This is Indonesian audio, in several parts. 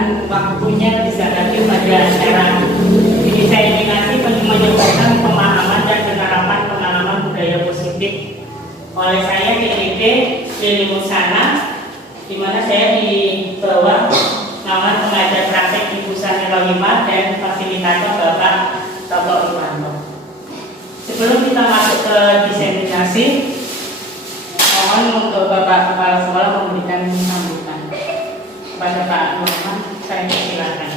dan waktunya bisa hadir pada acara ini. Saya ingin menyebarkan pemahaman dan penerapan pengalaman budaya positif oleh saya PDD Lili Musana, di mana saya dibawa nama pengajar praktek Ibu Samira Lima dan fasilitator Bapak Toto Irwanto. Sebelum kita masuk ke diseminasi, mohon untuk Bapak Kepala Sekolah memberikan sambutan kepada Pak Nurman. Saya silakan.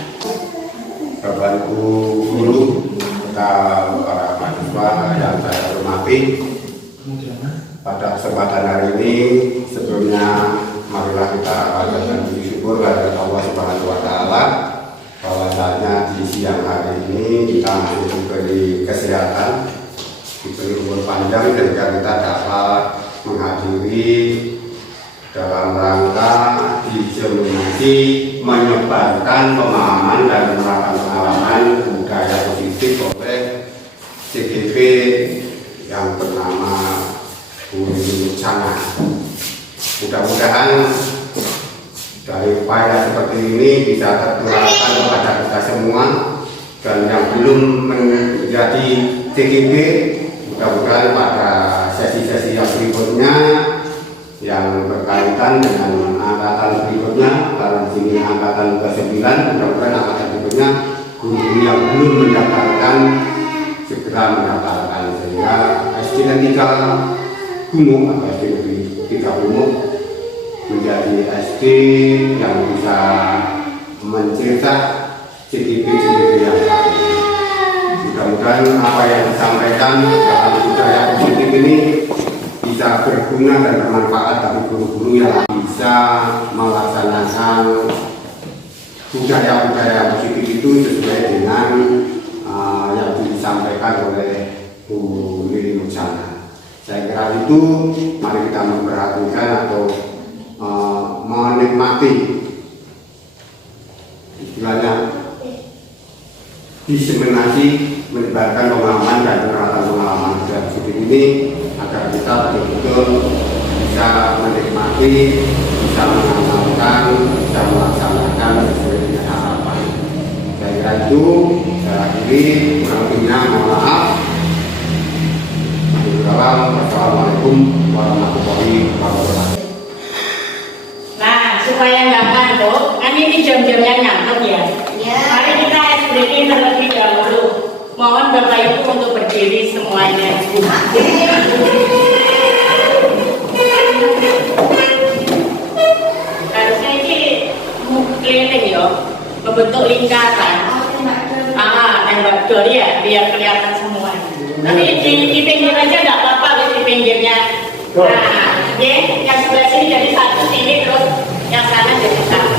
Bapak Ibu Guru, para mahasiswa yang saya hormati, pada kesempatan hari ini sebelumnya marilah kita panjatkan puji syukur kepada Allah Subhanahu wa Ta'ala bahwasanya di siang hari ini kita masih diberi kesehatan, diberi umur panjang sehingga kita dapat menghadiri dalam rangka diseminasi menyebarkan pemahaman dan penerapan pengalaman budaya positif oleh CGP yang bernama Bu Lili Musana. Mudah-mudahan dari upaya seperti ini bisa tertularkan kepada kita semua, dan yang belum menjadi CGP mudah-mudahan pada sesi-sesi yang berikutnya yang berkaitan dengan angkatan berikutnya, kalau di sini angkatan ke-9, mudah-mudahan angkatan berikutnya guru yang belum mendapatkan segera mendapatkan, sehingga SD 3 Gumuk atau SD 3 Gumuk menjadi SD yang bisa mencetak CGP yang baik. Mudah-mudahan apa yang disampaikan dalam budaya positif ini bisa berguna dan bermanfaat bagi guru-guru yang bisa melaksanakan budaya-budaya positif itu sesuai dengan yang disampaikan oleh Bu Lili Musana. Saya kira itu mari kita memperhatikan atau menikmati istilahnya diseminasi menyebarkan pengalaman dan penerapan pengalaman budaya positif ini agar kita betul-betul bisa menikmati, bisa mengamalkan, bisa melaksanakan sesuai dengan harapan. Saya kira itu. Saya akhiri, kurang lebihnya mohon maaf. Wassalamualaikum warahmatullahi wabarakatuh. Nah, supaya nggak ngantuk, kan ini jam-jamnya ngantuk ya. Mari kita breaking terlebih dahulu. Mohon Bapak Ibu untuk berdiri semuanya. Harusnya ini keliling ya, membentuk lingkaran. Tembak dor ya, biar kelihatan semua. Tapi di pinggir aja nggak apa-apa, di pinggirnya. Nah, yang sebelah sini jadi satu sini, terus yang sana jadi satu.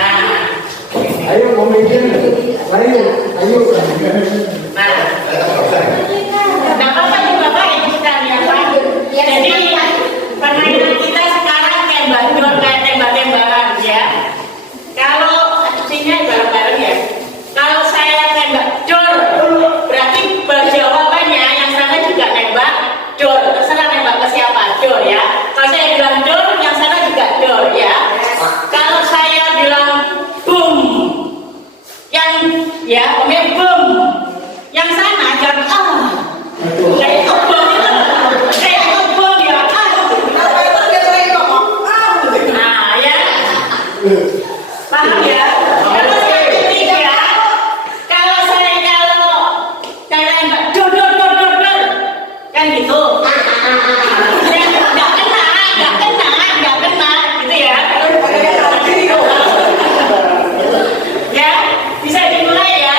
Nah, ayo memikir, ayo. Nah, apa-apa juga Pak Ibu sekalian Pak. Jadi permainan kita sekarang tembak dor kayak tembak-tembakan ya. Kalau artinya bareng-bareng ya. Kalau saya tembak dor, berarti jawabannya yang sana juga tembak dor. Terserah tembak ke siapa, dor ya. Kalau saya bilang dor, yang sana juga dor ya. Kalau saya bilang boom, yang ya omnya boom, yang sana jangan kayak bom itu, kayak bom ya nah ya, paham ya. Terus yang ketiga, kalau tembak dor kan gitu. Nggak kena gitu ya. Ya, bisa dimulai ya.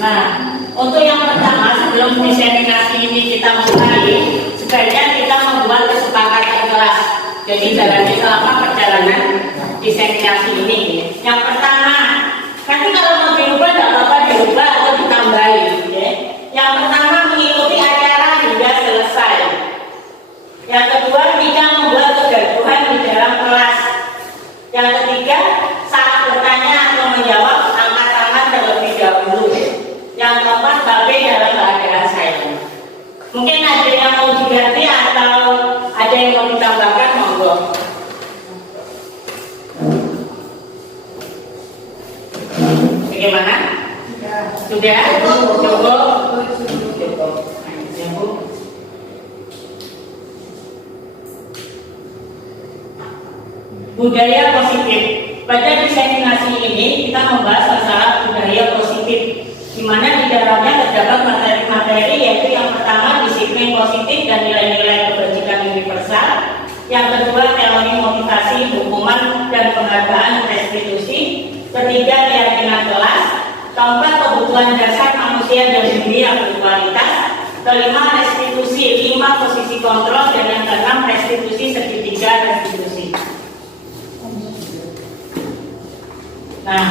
Nah, untuk yang pertama sebelum diseminasi ini kita mulai, sebaiknya kita membuat kesepakatan kelas. Jadi jalani selama perjalanan diseminasi ini. Yang pertama, nanti kalau mau dirubah tidak apa-apa dirubah atau ditambahi. Ya. Yang pertama mengikuti acara hingga selesai. Yang kedua tidak membuat kegaduhan di dalam kelas. Yang ketiga saat bertanya atau menjawab angkat tangan terlebih dahulu. Yang keempat babe dalam keadaan silent. Mungkin ada yang mau diganti atau ada yang mau ditambahkan, monggo. Bagaimana? Sudah? Cukup? Budaya positif. Pada diseminasi ini kita membahas masalah budaya positif, di mana di dalamnya terdapat materi-materi, yaitu yang pertama disiplin positif dan nilai-nilai kebajikan universal, yang kedua teori motivasi, hukuman dan penghargaan restitusi, ketiga keyakinan kelas, keempat kebutuhan dasar manusia dan dunia berkualitas, kelima restitusi, 5 posisi kontrol, dan yang keenam restitusi segitiga restitusi. Nah,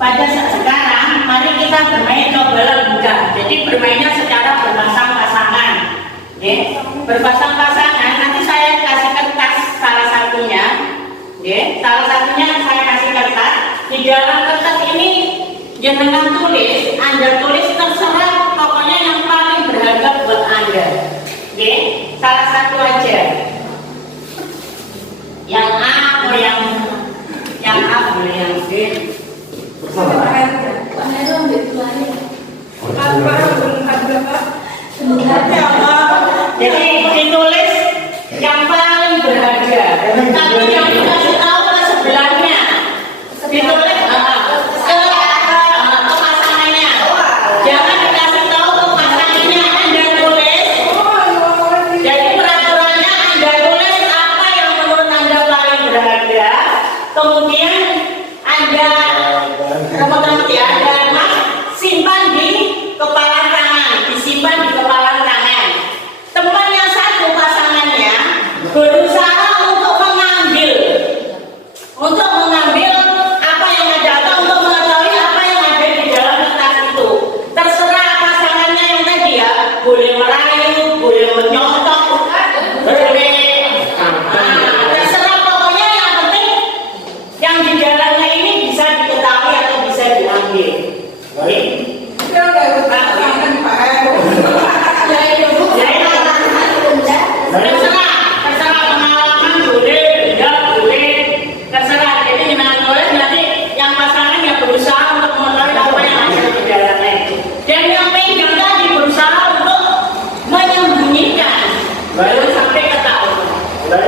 pada saat sekarang mari kita bermain coba buka. Jadi bermainnya secara berpasang-pasangan. Ya. Berpasang-pasangan, nanti saya kasih kertas salah satunya. Ya. Salah satunya saya kasih kertas. Di dalam kertas ini jenengan tulis, Anda tulis terserah pokoknya yang paling berharga buat Anda. Ya. Salah satu aja. Yang A atau yang A boleh yang B. Jadi ditulis yang paling berharga, tapi yang dikasih tahu ke sebelahnya. Ditulis ke pasangannya. Jangan dikasih tahu ke pasangannya. Anda tulis. Jadi peraturannya Anda tulis apa yang menurut Anda paling berharga. Kemudian Anda simpan di kepala tangan, disimpan di kepala tangan. Teman yang satu pasangannya berusaha untuk mengambil apa yang ada atau untuk mengetahui apa yang ada di dalam kertas itu. Terserah pasangannya yang tadi ya, boleh merayu, boleh menyontok, boleh terserah, pokoknya yang penting yang di dalamnya ini bisa diketahui atau bisa diambil. Terserah pengalaman boleh, tidak boleh, terserah. Jadi dengan tulis nanti yang pasangan yang berusaha untuk mengetahui apa yang ada di dalamnya. Dan yang pegang tadi berusaha untuk menyembunyikan, baru sampai ketahuan.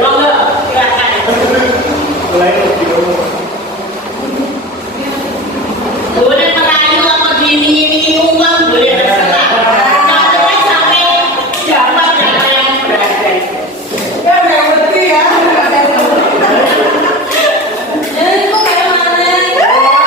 Monggo, silakan. Boleh merayu apa gini uang, boleh terserah. Sampai dapat apa yang berharga. Jadi kok kayak mana?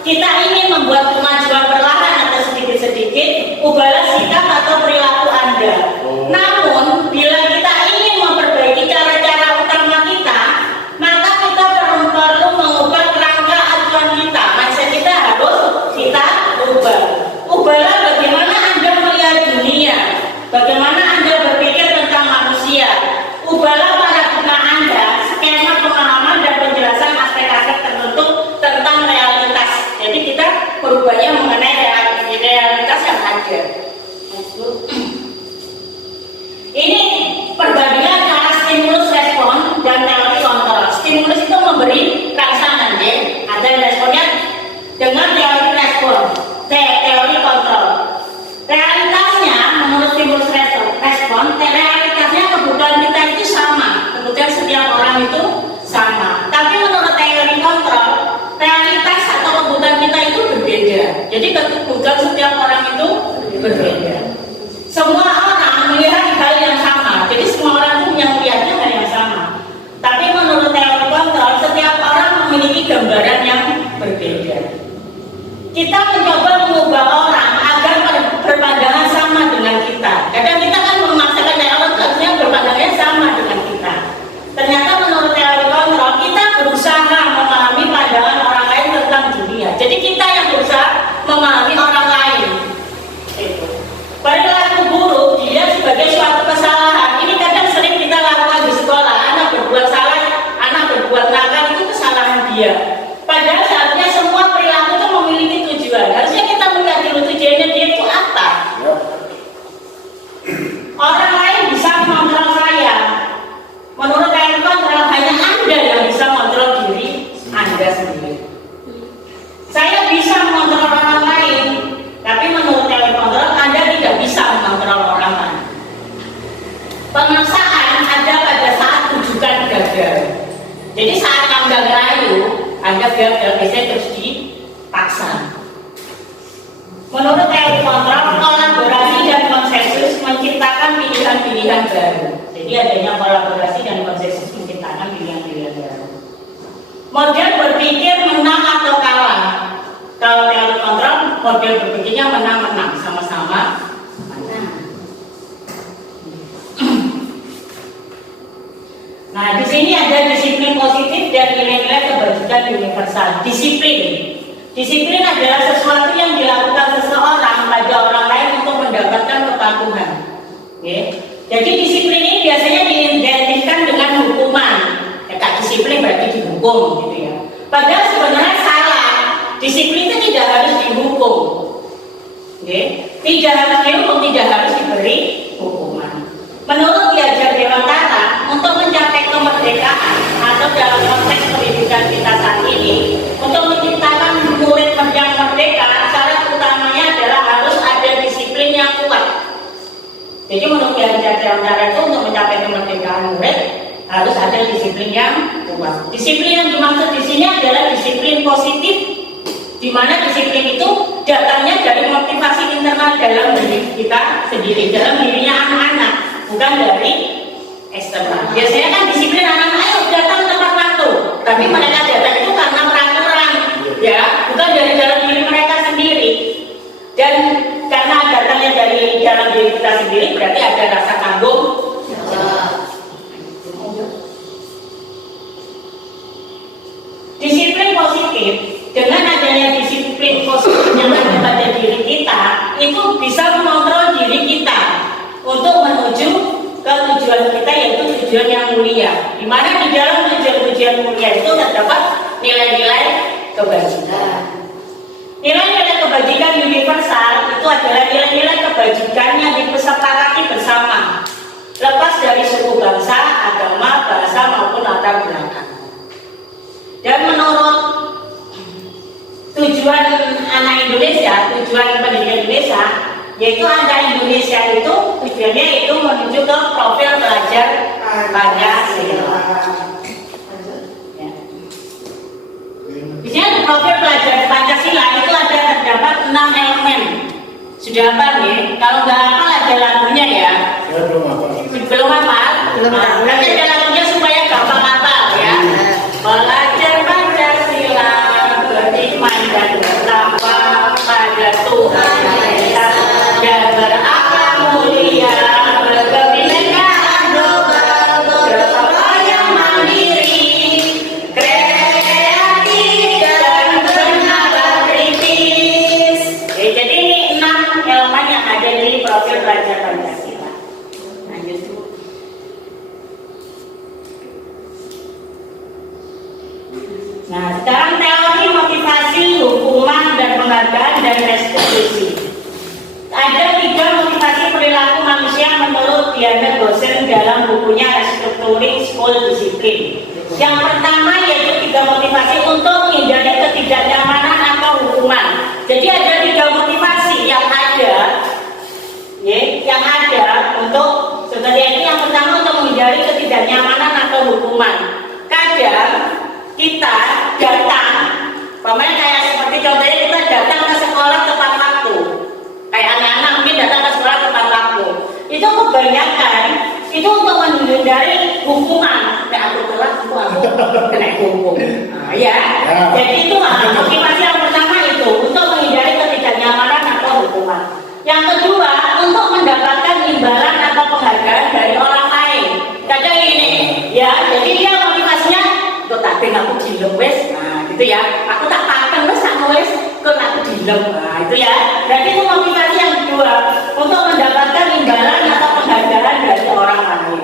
kita ingin membuat kemajuan perlahan atau sedikit-sedikit, ubahlah sikap atau perilaku Anda. Namun, bila kita ingin memperbaiki cara-cara utama kita, maka kita perlu mengubah kerangka acuan kita. Mindset kita harus kita ubah. Ubahlah bagaimana Anda melihat dunia, bagaimana Anda berpikir tentang manusia. Ubahlah paradigma Anda, skema pemahaman dan penjelasan aspek-aspek tertentu tentang realitas. Jadi kita berubahnya mengenai realitas yang ada. Ini perbandingan antara stimulus respon dan teori kontrol. Stimulus itu memberi rangsangan, ya. Ada responnya dengan teori respon, teori kontrol. Realitasnya menurut stimulus respon, realitasnya kebutuhan kita itu sama, kebutuhan setiap orang itu sama. Tapi menurut teori kontrol, realitas atau kebutuhan kita itu berbeda. Jadi kebutuhan setiap orang itu berbeda. Semua orang melihat hal yang sama, jadi semua orang itu yang melihatnya hal yang sama. Tapi menurut teori kontrol, setiap orang memiliki gambaran yang berbeda. Kita mencoba mengubah orang agar berpandangan sama dengan kita. Kadang kita kan memaksakan orang harusnya berpandangannya sama dengan kita. Ternyata menurut teori kontrol, kita berusaha memahami pandangan orang lain tentang dunia. Jadi kita yang berusaha memahami orang lain. Perilaku buruk dilihat sebagai suatu kesalahan. Ini kadang sering kita lakukan di sekolah. Anak berbuat salah, anak berbuat nakal, itu kesalahan dia. Padahal seharusnya semua perilaku itu memiliki tujuan. Harusnya kita melihat dulu tujuannya dia itu apa. Orang lain bisa mengontrol saya. Menurut teori kontrol, hanya Anda yang bisa mengontrol diri Anda sendiri. Saya bisa mengontrol orang lain, tapi menurut teori kontrol, Anda tidak bisa mengontrol orang lain. Pemaksaan ada pada saat rujukan gagal. Jadi saat Anda rayu, Anda gagal, biasanya terus dipaksa. Menurut teori kontrol, kolaborasi dan konsensus menciptakan pilihan-pilihan baru. Jadi adanya kolaborasi dan konsensus menciptakan pilihan-pilihan baru. Model berpikir menang atau kalah. Kalau teori kontrol, model berpikirnya menang-menang, sama-sama menang. Nah, di sini ada disiplin positif dan nilai-nilai kebajikan universal. Disiplin adalah sesuatu yang dilakukan seseorang pada orang lain untuk mendapatkan kepatuhan. Jadi disiplin ini biasanya diidentikan dengan hukuman. Kata disiplin berarti dihukum, gitu ya. Padahal sebenarnya salah. Disiplin itu tidak harus dihukum. Tidak harus dihukum, tidak harus diberi hukuman. Menurut Piaget Dewantara, untuk mencapai kemerdekaan atau dalam konteks pendidikan kita saat ini, untuk menciptakan murid yang merdeka, syarat utamanya adalah harus ada disiplin yang kuat. Jadi menurut Piaget Dewantara itu untuk mencapai kemerdekaan murid harus ada disiplin yang kuat. Disiplin yang dimaksud di sini adalah disiplin positif, di mana disiplin itu datangnya dari motivasi internal dalam diri kita sendiri, dalam dirinya anak-anak, bukan dari eksternal. Biasanya kan disiplin anak-anak, ayo datang tepat waktu, tapi mereka datang itu karena peraturan, ya, bukan dari dalam diri mereka sendiri. Dan karena datangnya dari dalam diri kita sendiri, berarti ada rasa tanggung jawab. Disiplin positif, dengan adanya disiplin positif yang ada pada diri kita, itu bisa mengontrol diri kita untuk menuju ke tujuan kita, yaitu tujuan yang mulia. Di mana di dalam tujuan mulia itu terdapat nilai-nilai kebajikan. Nilai-nilai kebajikan universal itu adalah nilai-nilai kebajikan yang disepakati bersama, lepas dari suku bangsa, agama, bahasa maupun latar belakang. Dan menurut tujuan anak Indonesia, tujuan pendidikan Indonesia, yaitu anak Indonesia itu tujuannya itu menuju ke profil pelajar Pancasila. Di sini profil pelajar Pancasila itu ada terdapat 6 elemen. Sudah apa nih? Kalau nggak hafal ada lagunya ya. Belum hafal? Nanti ada lagunya supaya gampang hafal ya. Belajar Pancasila, beriman dan Touring School Discipline. Yang pertama yaitu 3 motivasi untuk menghindari ketidaknyamanan atau hukuman. Jadi ada 3 motivasi yang ada, untuk seperti ini. Yang pertama untuk menghindari ketidaknyamanan atau hukuman. Kadang kita datang, kayak seperti contohnya kita datang ke sekolah tepat waktu. Kayak anak-anak mungkin datang ke sekolah tepat waktu. Itu kebanyakan itu untuk menghindari hukuman. Nah, aku telat, aku kena hukum. Nah, ya. Jadi itu motivasi yang pertama itu untuk menghindari ketidaknyamanan atau hukuman. Yang kedua untuk mendapatkan imbalan atau penghargaan dari orang lain. Kadang ini, ya. Jadi dia motivasinya, kok tak pengen aku dilem wes. Nah, gitu ya. Aku tak pakai wes, tak wes, kok aku dilem. Nah, itu ya. Berarti itu motivasi yang kedua untuk mendapatkan imbalan atau penghargaan dari orang lain.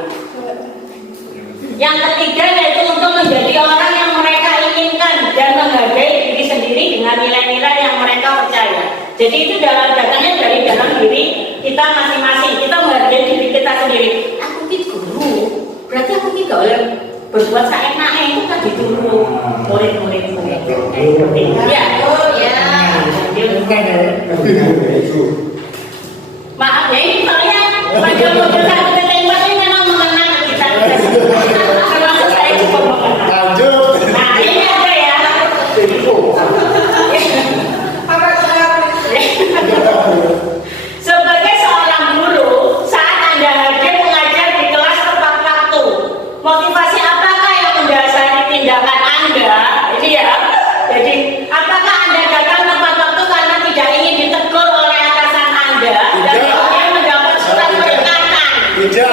Yang ketiga yaitu untuk menjadi orang yang mereka inginkan dan menghargai diri sendiri dengan nilai-nilai yang mereka percaya. Jadi itu datangnya dari dalam diri kita masing-masing. Kita menghargai diri kita sendiri. Aku ini guru, berarti aku ini gak boleh berbuat seenaknya, itu kan ditunggu murid-murid. Ya, maaf ya, ini soalnya pada model satu ketembak ini memang mengenai kita. Termasuk saya juga mengenai. Lanjut. Nah, ini ada ya. Sebagai seorang guru, saat Anda hadir mengajar di kelas tepat waktu, motivasi apakah yang mendasari tindakan Anda? Ini ya. Jadi, apakah Anda datang tepat waktu karena tidak ingin ditegur oleh atasan Anda dan kemudian mendapat surat peringatan? Tidak.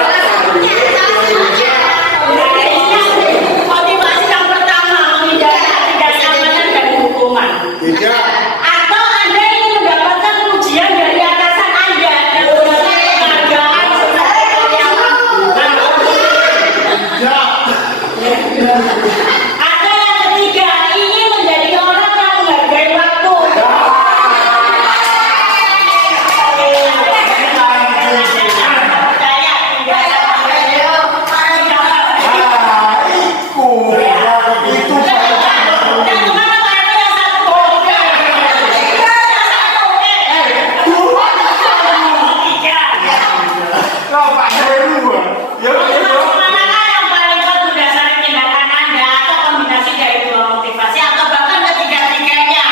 Motivasi yang pertama menghindari ketidaknyamanan dan hukuman. Tidak. Atau Anda ingin mendapatkan pujian dari atasan Anda dan mendapatkan penghargaan sebagai karyawan. Atau yang ketiga, ingin menjadi orang yang menghargai waktu. Manakah yang paling kuat berdasarkan tindakan Anda atau kombinasi dari dua motivasi atau bahkan ketiga-tiganya?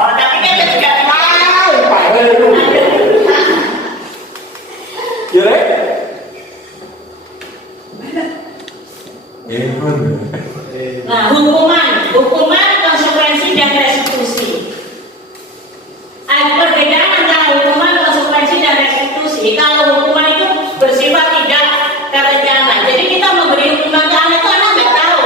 Oh, tapi kan ketiga-tiganya. Nah, hukuman, konsekuensi dan restitusi. Perbedaan antara hukuman, konsekuensi dan restitusi. Kalau hukuman itu bersifat tidak terencana. Jadi kita memberi hukuman ke anak itu anak nggak tahu.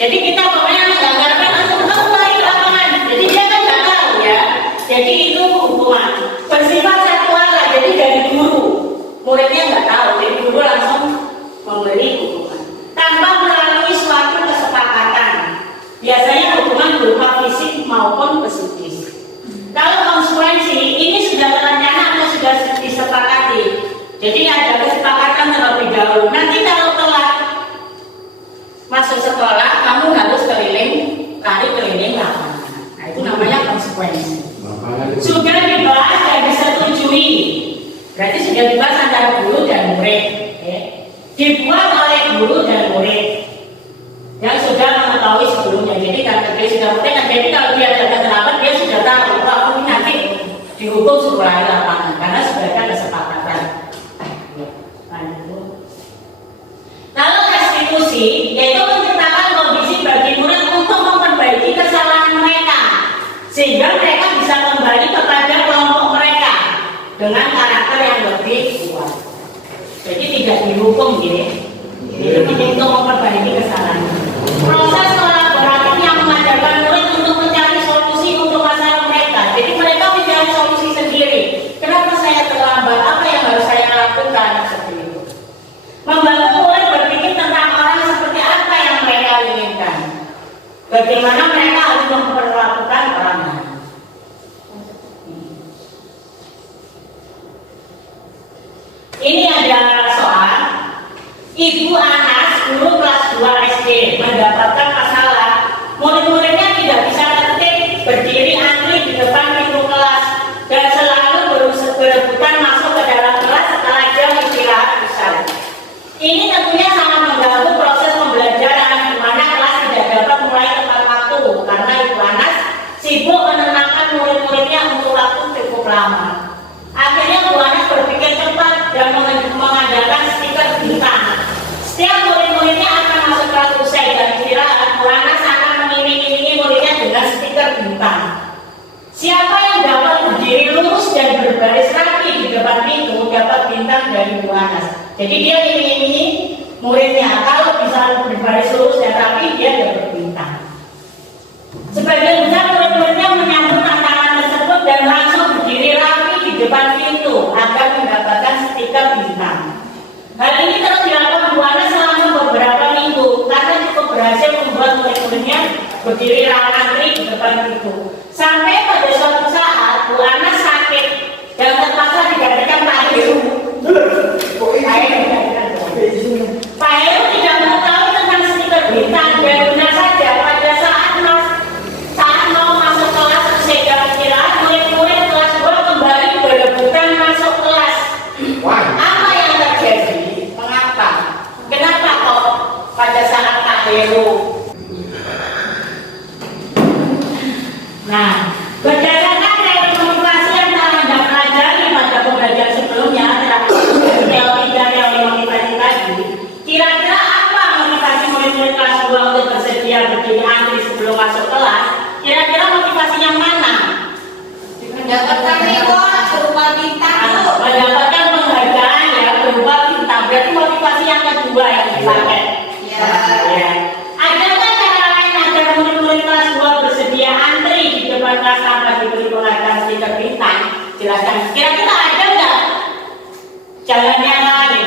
Jadi kita pokoknya nggak ngerti langsung kamu lari ke lapangan. Jadi dia kan nggak tahu ya. Jadi itu hukuman. Bersifat satu arah. Jadi dari guru, muridnya nggak tahu. Jadi guru langsung memberi hukuman tanpa melalui suatu kesepakatan. Biasanya hukuman berupa fisik maupun psikis. Kalau konsekuensi ini sudah terencana atau sudah disepakati. Jadi ada kesepakatan terlebih dahulu. Nanti kalau telat masuk sekolah, kamu harus lari keliling lapangan. Nah, itu namanya konsekuensi. Sudah dibahas dan disetujui. Berarti sudah dibahas antara guru dan murid. Dibuat oleh guru dan murid yang sudah mengetahui sebelumnya. Jadi kalau dia sudah murid, jadi kalau dia datang terlambat, dia sudah tahu bahwa aku nanti dihukum suruh lari lapangan karena sudah ada kesepakatan. Lalu restitusi yaitu menciptakan kondisi bagi murid untuk memperbaiki kesalahan mereka sehingga mereka bisa kembali kepada kelompok mereka dengan karakter yang lebih kuat. Jadi tidak dihukum gitu. Itu untuk memperbaiki kesalahan. Proses kolaboratif yang mengajarkan murid untuk mencari solusi untuk masalah mereka. Jadi mereka mencari solusi sendiri. Kenapa saya terlambat? Apa yang harus saya lakukan? Seperti itu. Membantu murid berpikir tentang orang seperti apa yang mereka inginkan. Bagaimana mereka harus memperlakukan orang lain. Ini ada soal. Ibu Anas, guru kelas 2 SD, mendapatkan masalah. Murid-muridnya tidak bisa tertib, berdiri antri di depan pintu kelas, dan selalu berebutan masuk ke dalam kelas setelah jam istirahat besar. Ini tentunya sangat mengganggu proses pembelajaran, di mana kelas tidak dapat mulai tepat waktu, karena Ibu Anas sibuk menenangkan murid-muridnya untuk waktu cukup lama. Akhirnya Bu Anas berpikir cepat dan mengandalkan stiker bintang. Setiap murid-muridnya akan masuk kelas usai dan istirahat, Bu Anas akan mengiring-iringi muridnya dengan stiker bintang. Siapa yang dapat berdiri lurus dan berbaris rapi di depan pintu dapat bintang dari Bu Anas. Jadi dia iring-iringi muridnya, kalau bisa berbaris lurus dan rapi dia dapat bintang. Sebagian besar murid-muridnya menyambut tantangan tersebut dan langsung berdiri rapi di depan pintu agar mendapatkan stiker bintang. Hal ini terus dilakukan Bu Anas selama beberapa minggu karena cukup berhasil membuat murid-muridnya berdiri antri di depan pintu. Sampai pada suatu saat Bu Anas sakit dan terpaksa digantikan Pak Heru. Pak Heru tidak mengetahui tentang stiker bintang dan benar saja pada saat mau masuk kelas usai jam istirahat, murid-murid kelas 2 kembali berebutan masuk kelas. Apa yang terjadi? Mengapa? Kenapa kok pada saat Pak Heru? Nah, berdasarkan teori komunikasi yang telah Anda pelajari pada pembelajaran sebelumnya, teori dan teori motivasi tadi, kira-kira apa motivasi murid-murid kelas 2 untuk bersedia berdiri antri sebelum masuk kelas? Kira-kira motivasinya mana? Mendapatkan reward berupa bintang. Mendapatkan penghargaan ya berupa bintang. Berarti motivasi yang kedua yang dipakai. Ya. Adakah cara lain agar murid-murid kelas 2 bersedia antri di depan kelas tanpa diberi penghargaan stiker bintang? Jelaskan. Kira-kira ada nggak jalan yang lain?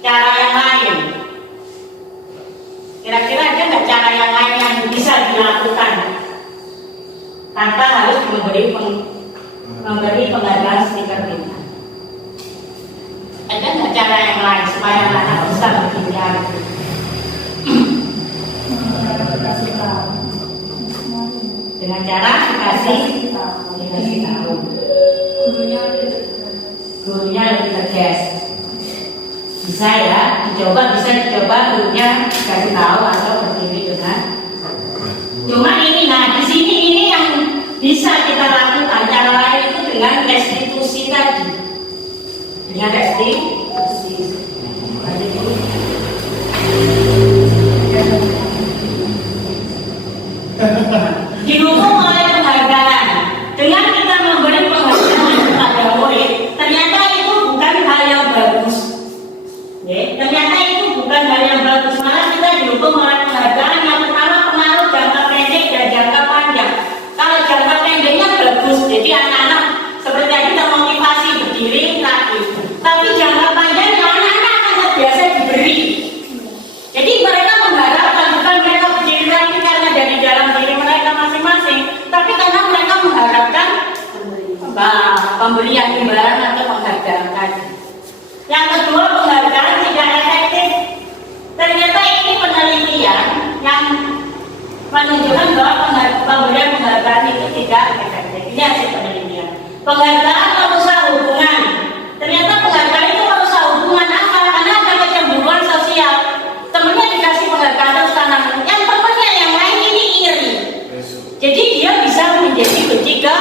Cara yang lain? Kira-kira ada nggak cara yang lain yang bisa dilakukan tanpa harus memberi penghargaan stiker bintang? Ada nggak cara yang lain supaya anak bisa berdiri antri? Dengan cara dikasih tahu. Gurunya lebih tegas. Bisa ya, bisa dicoba gurunya kasih tahu atau berdiri dengan. Cuma ini, nah di sini ini yang bisa kita lakukan. Cara lain itu dengan restitusi tadi. Dengan restitusi. Didukung oleh penghargaan. Dengan kita memberi penghargaan kepada murid, ternyata itu bukan hal yang bagus. Ternyata itu bukan hal yang bagus. Malah kita didukung oleh penghargaan yang pertama pengaruh jangka pendek dan jangka panjang. Kalau jangka pendeknya bagus, jadi anak-anak seperti tadi termotivasi berdiri rapi. Tapi jangka panjangnya anak-anak akan terbiasa diberi. Jadi mereka mengharapkan bukan mereka berdiri rapi karena dari dalam diri mereka masing-masing, tapi karena mereka mengharapkan pemberian imbalan atau penghargaan tadi. Yang kedua, penghargaan tidak efektif. Ternyata ini penelitian yang menunjukkan bahwa pemberian penghargaan itu tidak efektif. Ini hasil penelitian. Penghargaan merusak hubungan. Ternyata penghargaan itu merusak hubungan apa? Karena ada kecemburuan sosial. Temennya dikasih penghargaan terus tanam. Yang temennya yang lain ini iri. Jadi dia bisa menjadi benci ke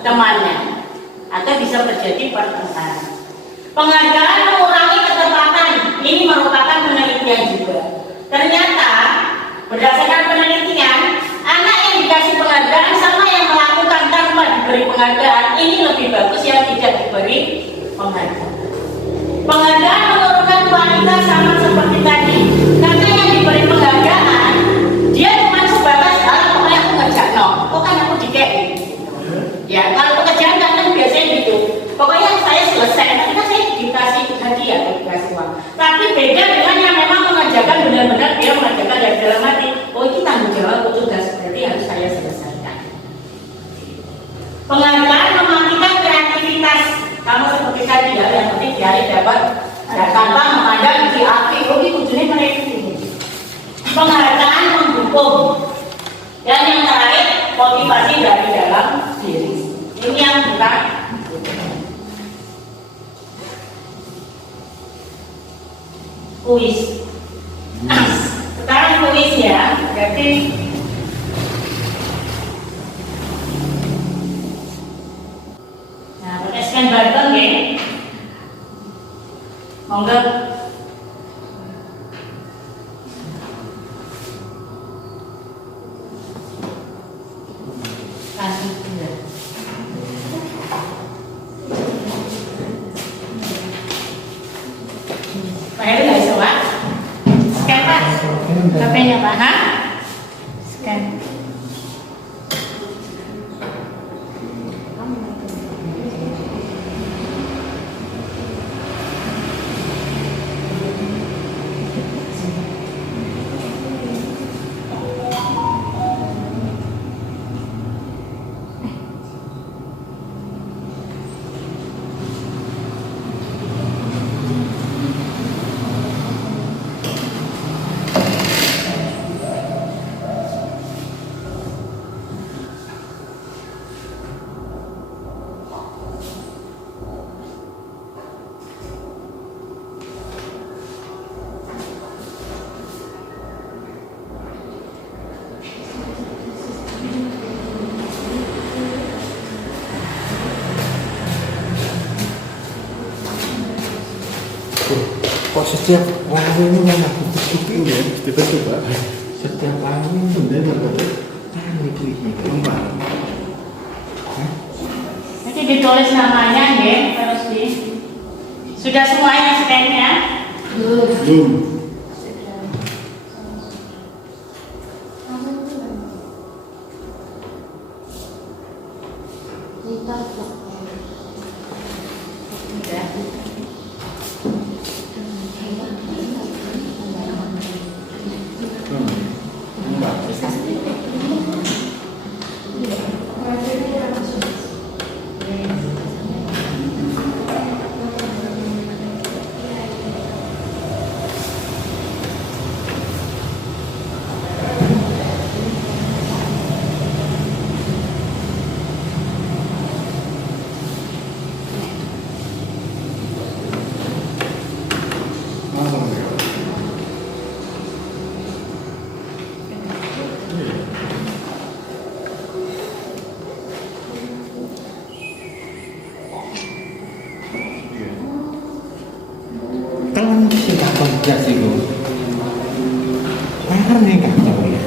temannya atau bisa terjadi pertengkaran. Penghargaan mengurangi ketepatan. Ini merupakan penelitian juga. Ternyata berdasarkan penelitian, anak yang dikasih penghargaan sama yang melakukan tanpa diberi penghargaan ini lebih bagus yang tidak diberi penghargaan. Penghargaan menurunkan kualitas sama seperti tadi. Karena yang diberi penghargaan dia cuma sebatas pokoknya aku ngerjain kok kan aku dikei. Ya kalau pekerjaan kan biasanya gitu. Pokoknya saya selesai, nanti kan saya dikasih hadiah, dikasih uang. Tapi beda dengan yang memang mengerjakan benar-benar dia mengerjakan dari dalam hati. Oh ini tanggung jawab tugas, berarti harus saya selesaikan. Penghargaan mematikan kreativitas. Kamu seperti tadi ya, yang penting dia dapat ya, tanpa memandang si A motivasi dari dalam diri. Ini yang bukan kuis. Sekarang kuis ya, berarti nah pakai scan barcode ya. Monggo. Kasih dia. Pak Heru nggak bisa Pak? Scan Pak. HP-nya Pak? Hah? Scan. Kok setiap lagu ini mana kutu-kutu ya? Betul Pak. Setiap lagu ini bener bener tani kuisnya. Nanti ditulis namanya ya, terus di. Sudah semuanya scan-nya? Belum. Kan kita kerja sih bu. Mana nih kacau ya?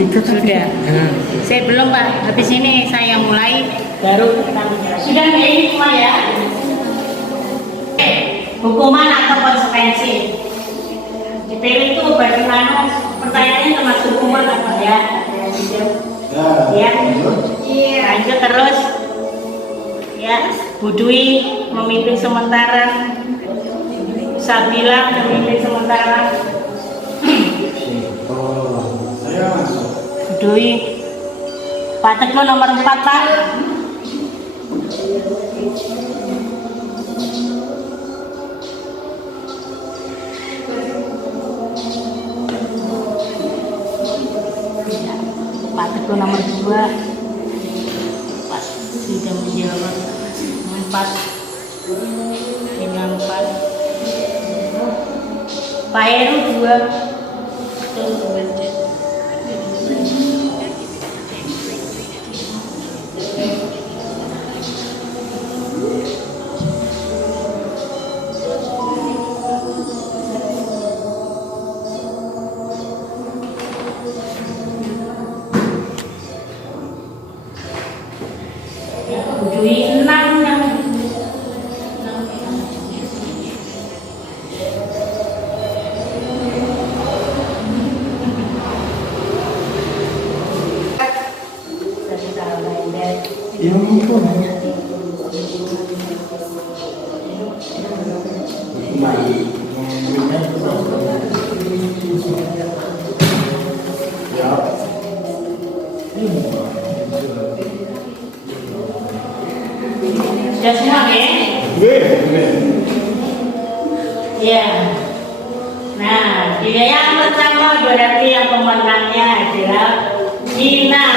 Sudah. Saya belum Pak. Habis ini saya mulai baru kita bicara. Sudah nih ini semua ya. Oke. Hukuman atau konsekuensi. Dipilih itu bagaimana? Pertanyaannya termasuk hukuman apa ya? Ya. Lanjut terus. Ya. Budui memimpin sementara. Sabila memimpin sementara. Budui. Pak Teguh nomor 4 Pak. Pak Teguh nomor 2. Pak sudah menjawab. 4 dengan 4. Pak Heru 2. Budui 6 yang Yang itu sudah semua ya? Ya. Nah, yang pertama berarti yang pemenangnya adalah Gina.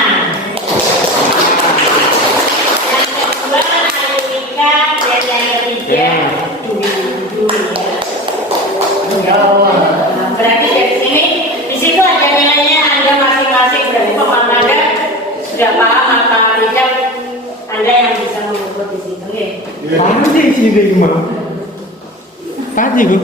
Yang kedua Alika dan yang ketiga Dwi ya. Nah, berarti dari sini di situ ada nilainya Anda masing-masing dari pemahaman sudah paham apa Alika Anda yang bisa mengukur di situ ya. Mana sih sini kayak gimana? Tadi bu.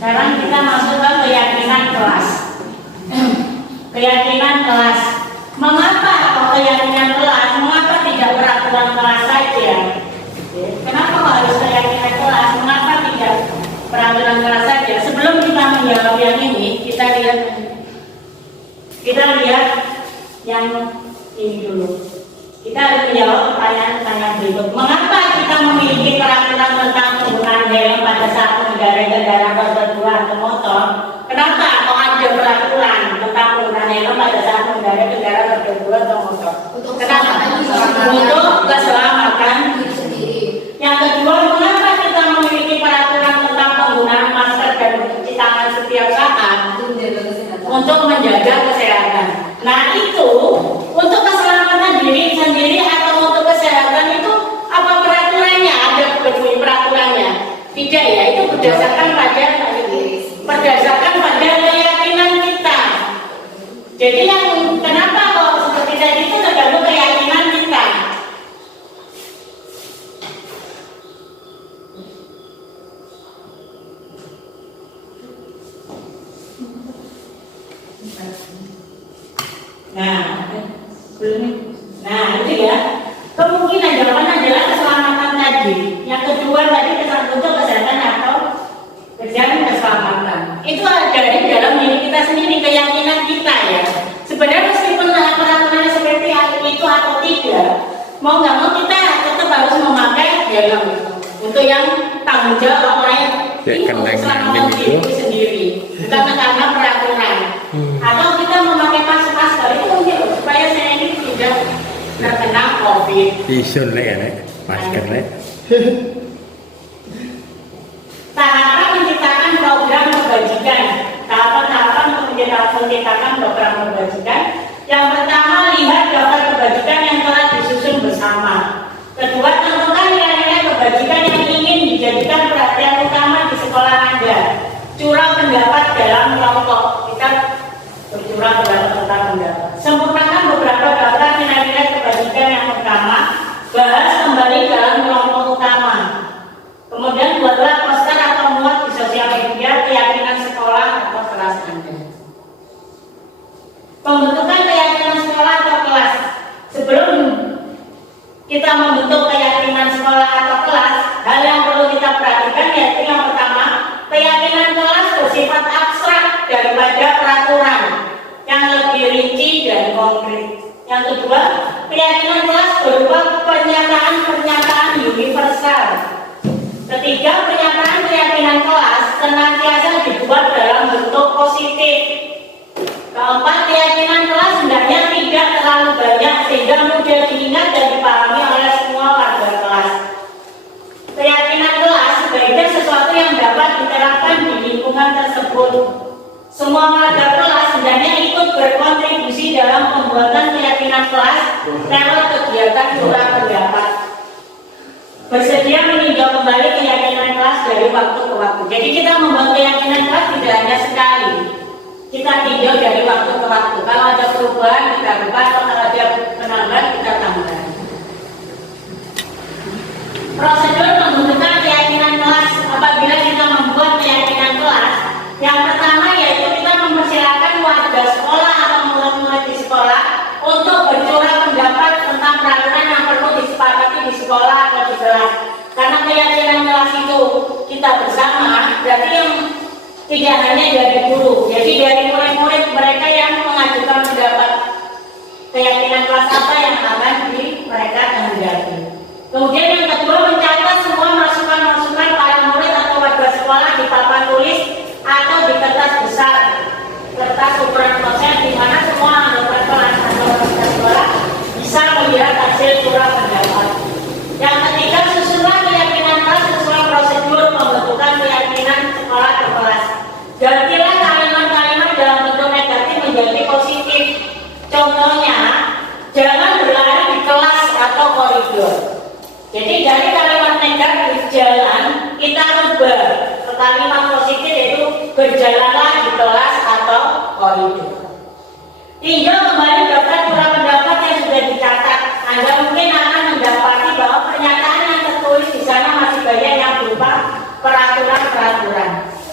Sekarang kita masuk ke keyakinan kelas. Keyakinan kelas. Mengapa kok keyakinan kelas? Mengapa tidak peraturan kelas saja? Kenapa harus keyakinan kelas? Mengapa tidak peraturan kelas saja? Sebelum kita menjawab yang ini, kita lihat yang ini dulu. Kita harus menjawab pertanyaan-pertanyaan berikut. Mengapa kita memiliki peraturan tentang penggunaan helm pada saat mengendarai kendaraan roda 2 atau motor? Kenapa kok ada peraturan tentang penggunaan helm pada saat mengendarai kendaraan roda 2 atau motor? Kenapa? Untuk keselamatan diri sendiri. Yang kedua, mengapa kita memiliki peraturan tentang penggunaan masker dan mencuci tangan setiap saat? Untuk menjaga kesehatan. Nah itu untuk keselamatan diri sendiri atau untuk kesehatan itu apa peraturannya? Ada berbunyi peraturannya? Tidak ya, itu berdasarkan pada keyakinan kita. Jadi yang kenapa kok seperti tadi itu tergantung keyakinan kita. Nah itu ya. Kemungkinan jawabannya adalah keselamatan tadi. Yang kedua tadi untuk kesehatan atau kerjaan keselamatan. Itu ada di dalam diri kita sendiri, keyakinan kita ya. Sebenarnya meskipun peraturannya seperti itu atau tidak, mau nggak mau kita tetap harus memakai helm untuk yang tanggung jawab lain. Itu keselamatan diri sendiri, bukan karena peraturan. Atau kita memakai masker itu mungkin supaya saya ini tidak terkena COVID. Isun le ya, masker le. Tahapan menciptakan program kebajikan. Tahapan-tahapan untuk menciptakan program kebajikan. Yang pertama, lihat daftar kebajikan yang telah disusun bersama. Kedua, tentukan nilai-nilai kebajikan yang ingin dijadikan perhatian utama di sekolah Anda. Curah pendapat dalam kelompok. Kita bercurah tentang pendapat. Sempurnakan beberapa daftar nilai-nilai kebajikan yang pertama. Bahas kembali dalam kelompok utama. Kemudian buatlah poster atau muat di sosial media keyakinan sekolah atau kelas Anda. Pembentukan keyakinan sekolah atau kelas. Sebelum kita membentuk keyakinan sekolah atau kelas, hal yang perlu kita perhatikan yaitu yang pertama, keyakinan kelas bersifat abstrak daripada peraturan yang lebih rinci dan konkret. Yang kedua, keyakinan kelas berupa pernyataan-pernyataan universal. Ketiga, pernyataan keyakinan kelas senantiasa dibuat dalam bentuk positif. Keempat, keyakinan kelas hendaknya tidak terlalu banyak sehingga mudah diingat dan dipahami oleh semua warga kelas. Keyakinan kelas sebaiknya sesuatu yang dapat diterapkan di lingkungan tersebut. Semua warga kelas hendaknya ikut berkontribusi dalam pembuatan keyakinan kelas lewat kegiatan curah pendapat. Bersedia meninjau kembali keyakinan kelas dari waktu ke waktu. Jadi kita membuat keyakinan kelas tidak hanya sekali. Kita tinjau dari waktu ke waktu. Kalau ada perubahan kita ubah, kalau ada penambahan kita tambah. Prosedur pembentukan keyakinan kelas apabila kita membuat keyakinan kelas. Yang pertama yaitu kita mempersilakan warga sekolah atau murid-murid di sekolah untuk bercurah pendapat tentang peraturan yang perlu disepakati di sekolah atau di kelas. Karena keyakinan kelas itu kita bersama, berarti yang tidak hanya dari guru, jadi dari murid-murid mereka yang mengajukan pendapat keyakinan kelas apa yang akan mereka hadapi. Kemudian yang kedua, mencatat semua masukan-masukan para murid atau warga sekolah di papan tulis atau di kertas besar, kertas ukuran konsen di mana semua anggota kelas atau warga sekolah bisa melihat hasil curah pendapat. Yang ketiga, koridor. Jadi dari kalimat negatif jalan kita rubah ke kalimat positif, yaitu berjalanlah di kelas atau koridor. Tinjau kembali daftar surat pendapat yang sudah dicatat. Anda mungkin akan mendapati bahwa pernyataan yang tertulis di sana masih banyak yang berupa peraturan-peraturan.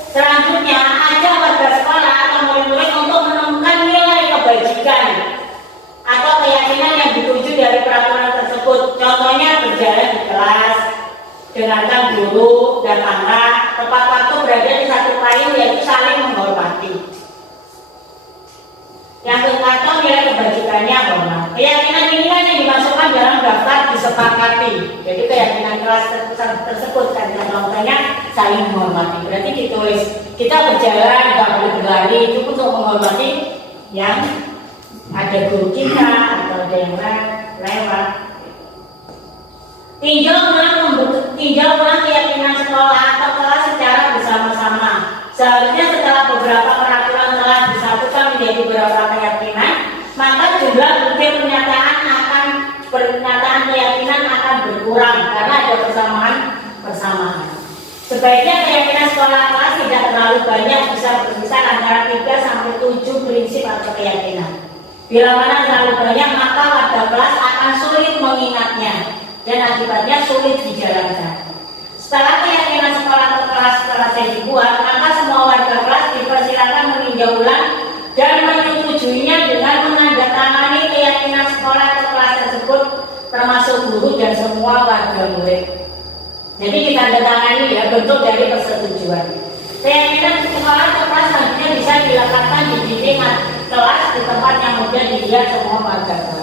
Selanjutnya, ajak warga sekolah atau murid-murid untuk menemukan nilai kebajikan atau keyakinan yang dituju dari peraturan tersebut. Contohnya berjalan di kelas, dengarkan guru dan anak, tepat waktu berada di satu payung, yaitu saling menghormati. Yang atau nilai kebajikannya hormat. Keyakinan ini kan yang dimasukkan dalam daftar disepakati. Jadi keyakinan kelas tersebut kan contohnya saling menghormati. Berarti ditulis kita berjalan nggak boleh berlari, itu untuk menghormati yang ada guru kita atau ada yang lewat. Tinjau ulang keyakinan sekolah atau kelas secara bersama-sama. Seharusnya setelah beberapa peraturan telah disatukan menjadi beberapa keyakinan, maka jumlah butir pernyataan keyakinan akan berkurang karena ada persamaan. Sebaiknya keyakinan sekolah kelas tidak terlalu banyak, bisa berkisar antara 3 sampai 7 prinsip atau keyakinan. Bila mana terlalu banyak, maka warga kelas akan sulit mengingatnya dan akibatnya sulit dijalankan. Setelah keyakinan sekolah atau kelas yang dibuat, maka semua warga kelas dipersilakan meninjau ulang dan menyetujuinya dengan menandatangani keyakinan sekolah atau kelas tersebut, termasuk guru dan semua warga murid. Jadi kita tandatangani ya, bentuk dari persetujuan. Keyakinan sekolah atau kelas selanjutnya bisa diletakkan di dinding kelas di tempat yang mudah dilihat semua warga kelas.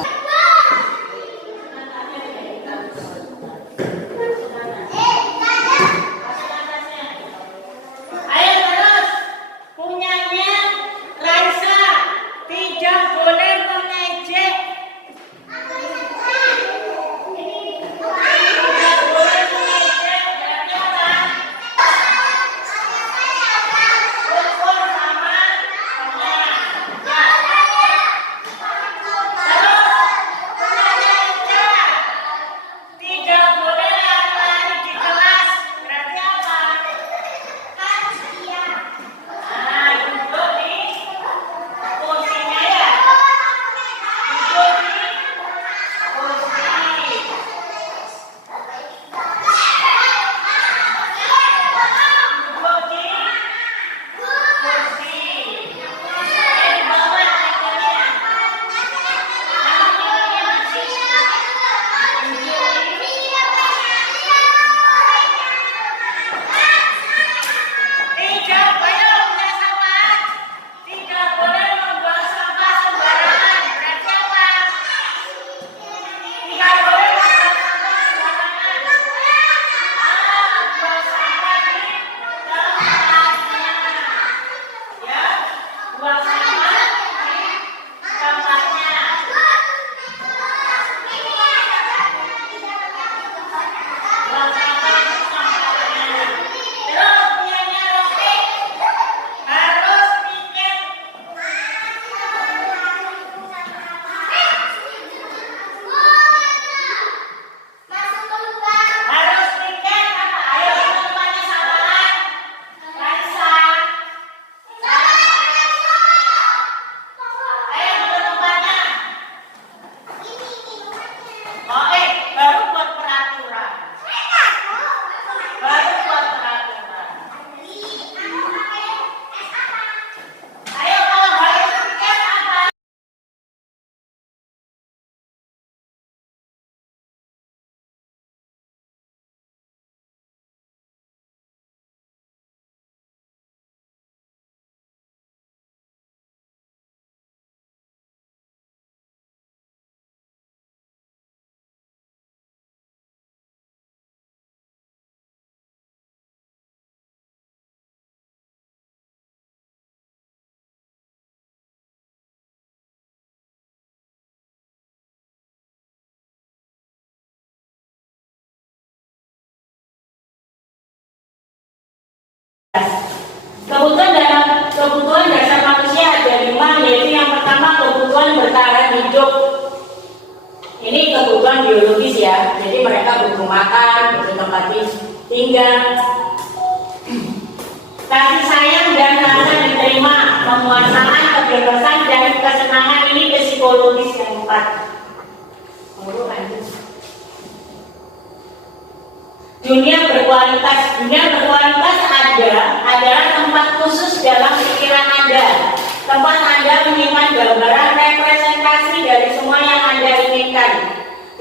Kebutuhan dasar manusia ada 5, yaitu yang pertama kebutuhan bertahan hidup. Ini kebutuhan biologis ya, jadi mereka butuh makan, butuh tempat tinggal. Kasih sayang dan rasa diterima, penguasaan, kebebasan, dan kesenangan ini psikologis yang 4. Dunia berkualitas adalah tempat khusus dalam pikiran Anda. Tempat Anda menyimpan gambaran representasi dari semua yang Anda inginkan.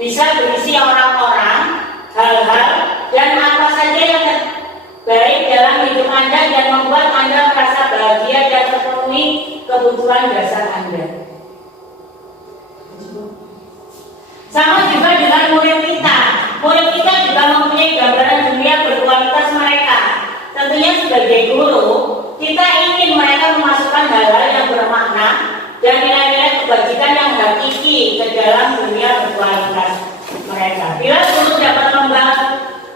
Bisa berisi orang-orang, hal-hal, dan apa saja yang baik dalam hidup Anda dan membuat Anda merasa bahagia dan terpenuhi kebutuhan dasar Anda. Sama juga dengan murid kita. Murid kita juga mempunyai gambaran dunia berkualitas mereka. Tentunya sebagai guru, kita ingin mereka memasukkan hal-hal yang bermakna dan nilai-nilai kebajikan yang hakiki ke dalam dunia berkualitas mereka. Bila guru dapat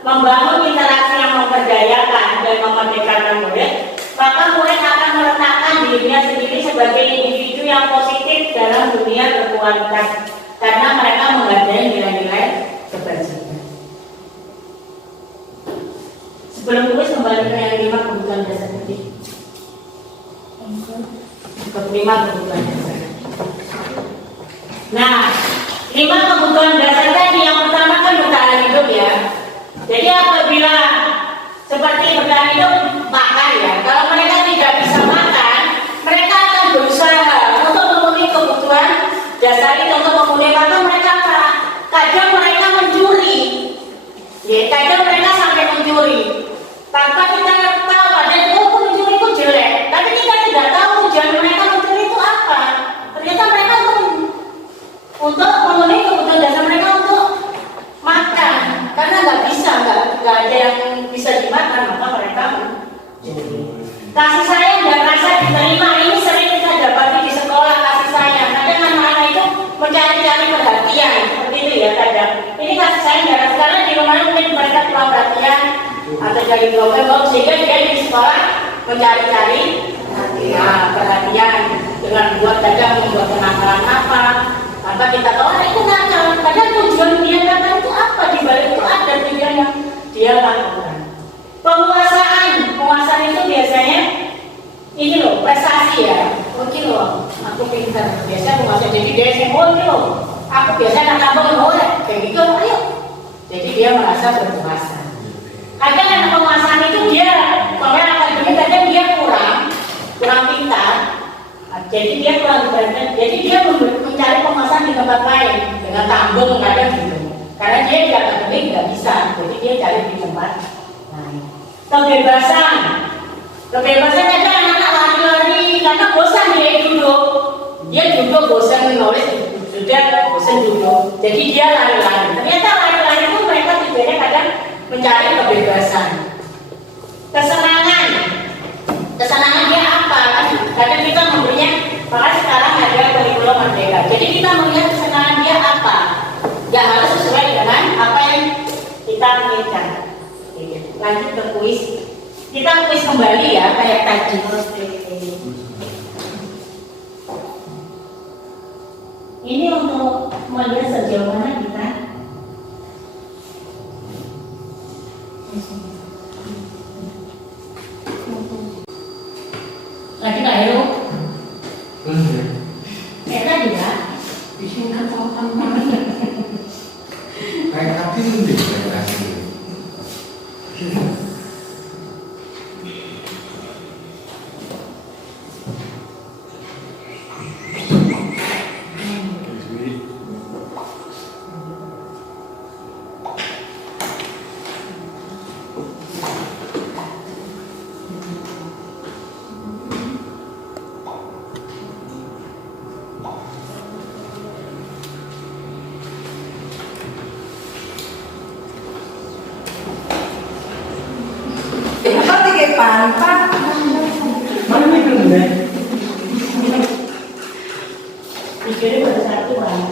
membangun interaksi yang memperdayakan dan memerdekakan murid, maka murid akan meletakkan dirinya sendiri sebagai individu yang positif dalam dunia berkualitas karena mereka menghargai nilai-nilai kebajikan. Sebelum tulis kembali ke yang 5 kebutuhan dasar tadi. Ke 5 kebutuhan dasar. Nah, 5 kebutuhan dasar tadi yang pertama kan bertahan hidup ya. Jadi apabila seperti bertahan hidup makan ya, kalau mereka tidak bisa makan, mereka akan berusaha untuk memenuhi kebutuhan dasar itu. Untuk memenuhi makan mereka kadang mereka mencuri, ya kadang mereka sampai mencuri tanpa kita tahu. Padahal itu mencuri itu jelek, tapi kita tidak tahu tujuan mereka mencuri itu apa. Ternyata mereka untuk memenuhi kebutuhan dasar mereka untuk makan, karena nggak ada yang bisa dimakan, maka mereka mencuri. Kasih sayang dan rasa diterima ini sering kita dapati di sekolah. Kasih sayang, kadang anak-anak itu mencari-cari perhatian seperti itu ya kadang. Ini kasih sayang dan rasa, karena di rumah mungkin mereka kurang perhatian atau dari global, sehingga dia di sekolah mencari-cari perhatian dengan membuat kenakalan apa. Tanpa kita tahu itu nakal. Kadang tujuan dia nakal itu apa, di balik itu ada tujuan yang dia lakukan. Penguasaan itu biasanya ini loh, prestasi ya. Oke loh, aku pintar. Biasanya penguasaan, jadi dia ini loh, aku biasanya nakal kayak gitu, ayo. Jadi dia merasa berkuasa. Kadang anak penguasaan itu dia pemain akademik, kadang dia kurang pintar. Jadi dia kurang berani. Jadi dia mencari penguasaan di tempat lain dengan tambung kadang gitu. Karena dia di akademik nggak bisa, jadi dia cari di tempat lain. Kebebasan kadang anak-anak lari-lari karena bosan dia duduk. Dia duduk bosan menulis, sudah bosan duduk. Jadi dia lari-lari. Ternyata lari-lari itu mereka tujuannya kadang mencari kebebasan. Kesenangan dia apa? Kadang kita memberinya, maka sekarang ada kurikulum merdeka. Jadi kita melihat kesenangan dia apa. Gak harus sesuai dengan apa yang kita inginkan. Lanjut ke kuis. Kita kuis kembali ya kayak tadi. Ini untuk melihat sejauh mana kita lagi Kak Hero. Tadi ya, disingkat sama kayak tadi nanti kayak tadi. Mana mikir deh? pikirnya pada satu kan.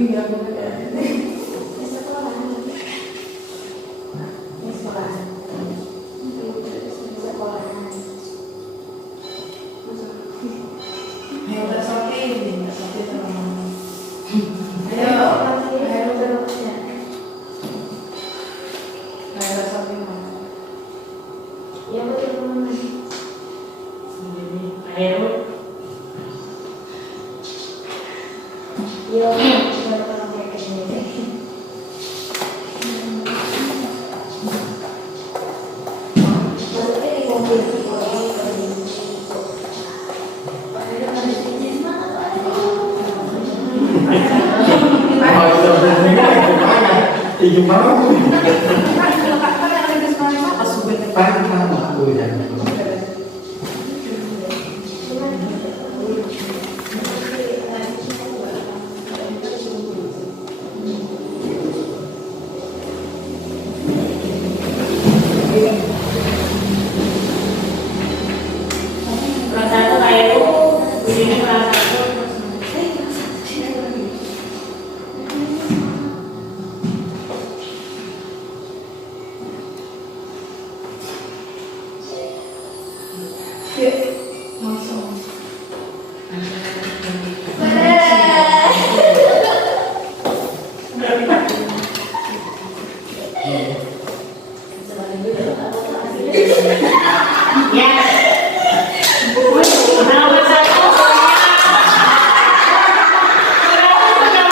Iya, benar. Di sekolah. Di sekolah. Ayo bersopin, bersopin teman-teman. Ayo, ayo terusnya. Ayo bersopin. Ya betul teman-teman. Ayo. Yo, kita pakai ini. Masuknya di mobil. Iya, mana tuh? Paling sama aku ya. Kelas 1 ayo. Ini kelas 1. Ya. Nomor 1.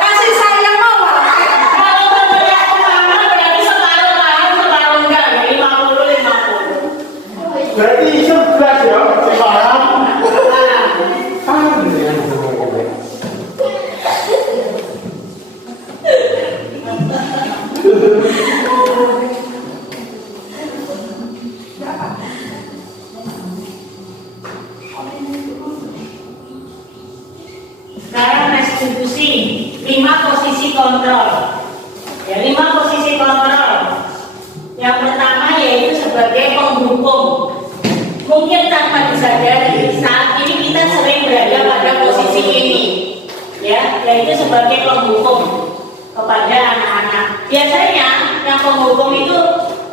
Kasih sayang mau. Kalau berteriak kemana berarti separuh tahun, separuh enggak, 50-50. Berarti 11 ya, sekarang. Dengan semua ini. Sekarang restitusi 5 posisi kontrol. Ya, 5 posisi kontrol. Yang pertama yaitu sebagai penghukum. Mungkin tanpa disadari saat ini kita sering berada pada posisi ini, ya, yaitu sebagai penghukum kepada anak-anak. Biasanya yang penghukum itu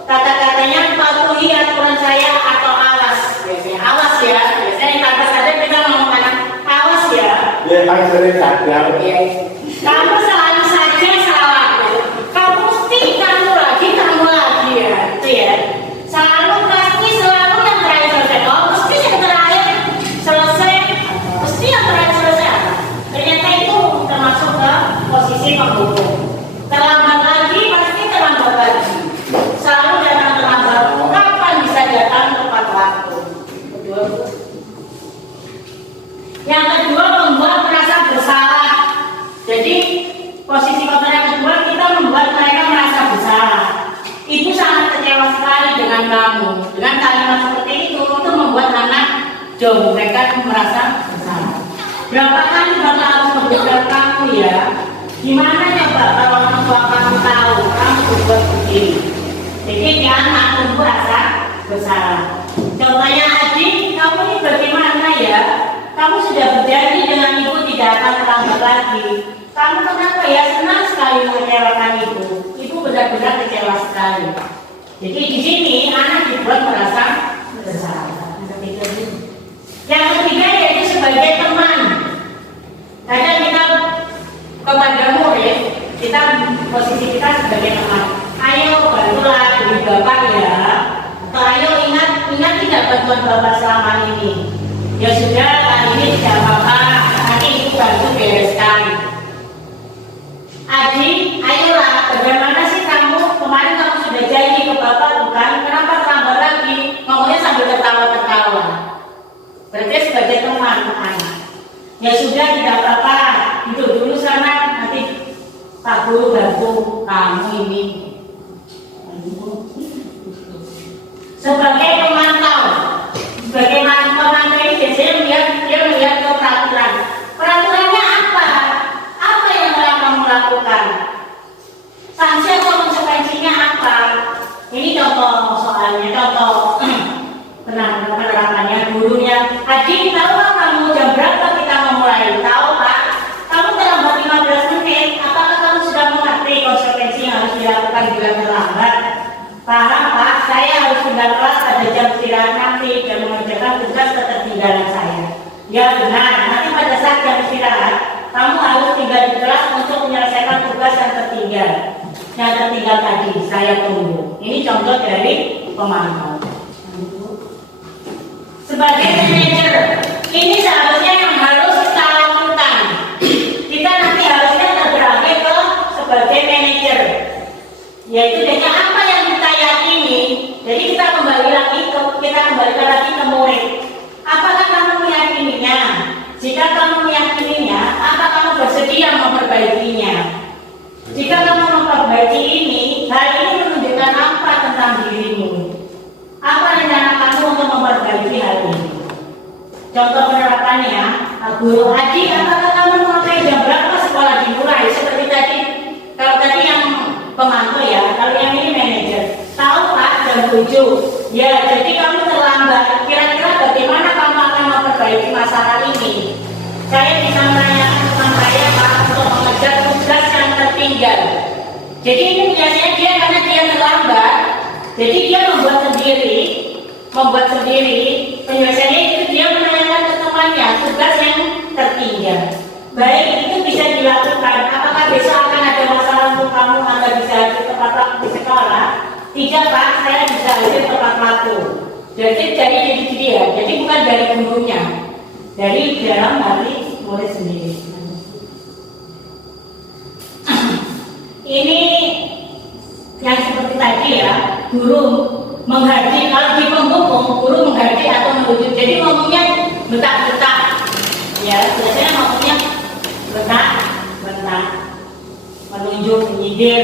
kata-katanya patuhi aturan saya atau awas. Biasanya awas ya. Biasanya tanpa sadar kita ngomong anak awas ya. Ya, kan sering sadar. Kamu selalu saja salah. Kamu mesti kamu lagi ya, itu ya. Selalu pasti selalu yang terakhir selesai. Oh, mesti yang terakhir selesai. Mesti yang terakhir selesai. Ternyata itu termasuk ke posisi penghukum. Terlambat lagi pasti terlambat lagi. Selalu datang terlambat. Kapan bisa datang tepat waktu? Betul. Yang kedua membuat merasa bersalah. Jadi posisi kontrol yang kedua kita membuat mereka merasa bersalah. Ibu sangat kecewa sekali dengan kamu. Dengan kalimat seperti itu membuat anak jauh mereka merasa bersalah. Berapa kali bapak harus memberitahu kamu ya? Gimana ya Pak kalau orang tua kamu tahu kamu berbuat begini? Jadi dia anak tumbuh rasa bersalah. Contohnya adik, kamu ini bagaimana ya? Kamu sudah berjanji dengan ibu tidak akan terlambat lagi. Kamu kenapa ya senang sekali mengecewakan ibu? Ibu benar-benar kecewa sekali. Jadi di sini anak dibuat merasa bersalah. Yang ketiga yaitu sebagai teman. Kadang kita kepada murid, kita posisi kita sebagai teman. Ayo bantulah dari bapak ya. Atau ayo ingat tidak bantuan bapak selama ini. Ya sudah, kali ini tidak apa-apa. Nanti ibu bantu bereskan. Adik, ayolah, bagaimana sih kamu? Kemarin kamu sudah janji ke bapak bukan? Kenapa terlambat lagi? Ngomongnya sambil tertawa-tertawa. Berarti sebagai teman anak. Ya sudah, tidak apa-apa. Duduk dulu sana, nanti Pak Guru bantu kamu ini. Sebagai pemantau, sebagai pemantau ini biasanya dia melihat ke peraturan. Peraturannya apa? Apa yang telah kamu lakukan? Sanksi atau konsekuensi panggilan terlambat. Paham Pak, saya harus tinggal kelas pada jam istirahat nanti dan mengerjakan tugas ketertinggalan saya. Ya benar, nanti pada saat jam istirahat, kamu harus tinggal di kelas untuk menyelesaikan tugas yang tertinggal. Yang tertinggal tadi, saya tunggu. Ini contoh dari pemantau. Sebagai manajer, ini seharusnya yang harus kita lakukan. Kita nanti harusnya terberangkat ke sebagai manajer, yaitu dengan apa yang kita yakini. Jadi kita kembali lagi ke murid. Apakah kamu meyakininya? Jika kamu meyakininya, apa kamu bersedia memperbaikinya? Jika kamu memperbaiki ini, hal ini menunjukkan apa tentang dirimu? Apa rencana kamu untuk memperbaiki hal ini? Contoh penerapannya, guru Adi, apakah kamu menguasai jam berapa sekolah dimulai? Seperti tadi, kalau tadi yang pemantau ya, kalau yang ini manajer. Tahu Pak, jam 7. Ya, jadi kamu terlambat. Kira-kira bagaimana kamu akan memperbaiki masalah ini? Saya bisa menanyakan teman saya Pak untuk mengejar tugas yang tertinggal. Jadi ini biasanya dia karena dia terlambat, jadi dia membuat sendiri. Penyelesaiannya itu dia menanyakan ke temannya tugas yang tertinggal. Baik, itu bisa dilakukan. Apakah besok akan ada masalah untuk kamu agar bisa hadir tepat waktu di sekolah? Tidak Pak, saya bisa hadir tepat waktu. Jadi ya, jadi bukan dari gurunya, dari dalam hati murid sendiri. Ini yang seperti tadi ya, guru menghadir. Kalau di penghukum, guru menghadir atau menuju. Jadi ngomongnya bentak-bentak, ya biasanya ngomongnya bentak, menunjuk, menyindir.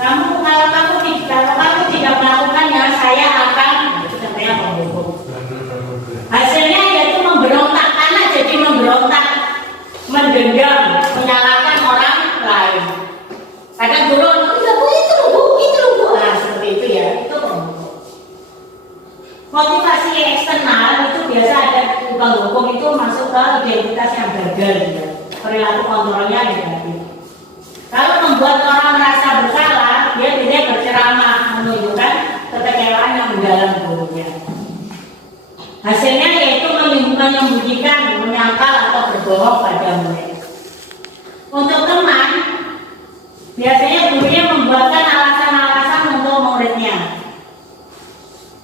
Kalau kamu tidak melakukannya, saya akan, itu namanya penghukum. Hasilnya yaitu memberontak, anak jadi memberontak, mendendam, menyalahkan orang lain. Kadang guru, itu bu, nah seperti itu ya, itu penghukum. Motivasi eksternal itu biasa ada di penghukum itu masuk ke identitas yang gagal, gitu. Perilaku kontrolnya negatif. Kalau membuat orang merasa bersalah, dia tidak berceramah, menunjukkan kekecewaan yang mendalam gurunya. Hasilnya yaitu menyembunyikan, menyangkal atau berbohong pada murid. Untuk teman, biasanya gurunya membuatkan alasan-alasan untuk muridnya.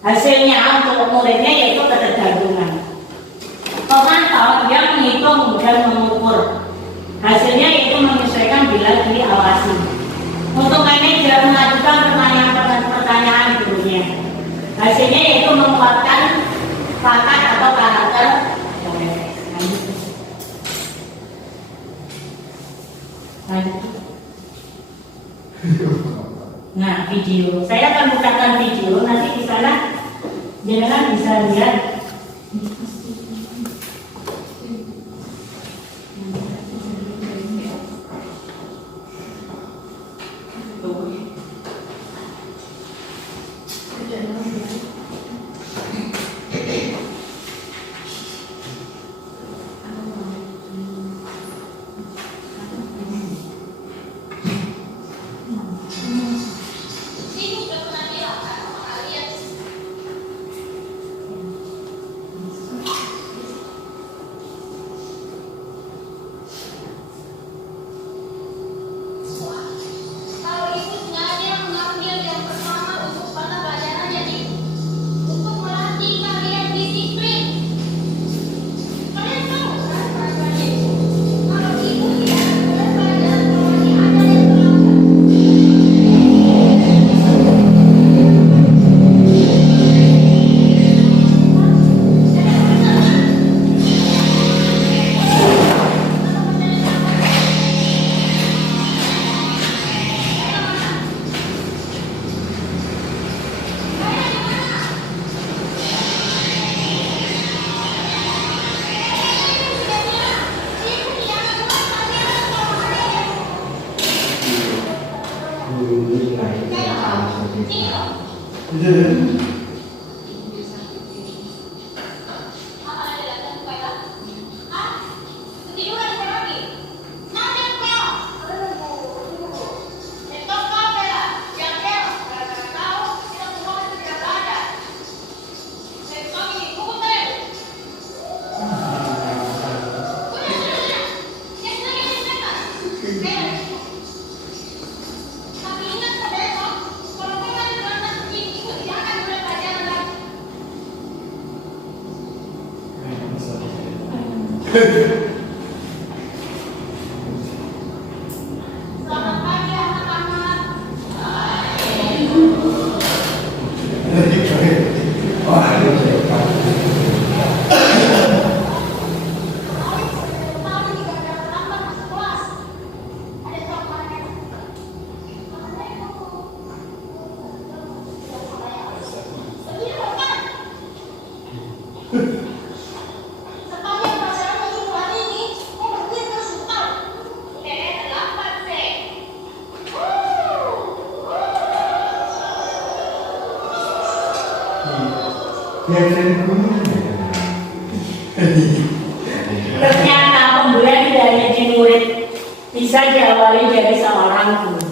Hasilnya untuk muridnya yaitu ketergantungan. Pemantau dia menghitung dan mengukur. Hasilnya yaitu menyesuaikan bila diawasi. Untuk manajer mengajukan pertanyaan gurunya. Hasilnya yaitu menguatkan bakat atau karakter. Nah, video. Saya akan bukakan video. Nanti di sana jangan bisa lihat. Wah, ini siapa? Ternyata pemberian tidak hanya di murid, bisa diawali dari seorang guru.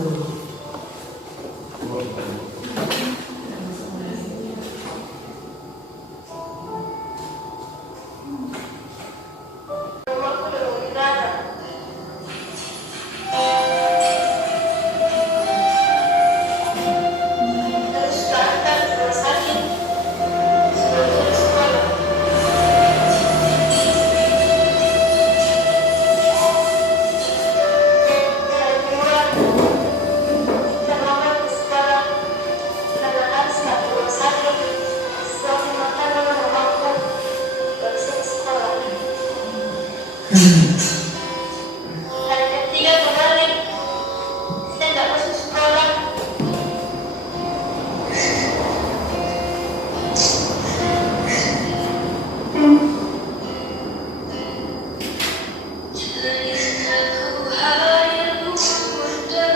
Hari ketiga kembali, saya nggak masuk sekolah. Ceritaku hanya muda,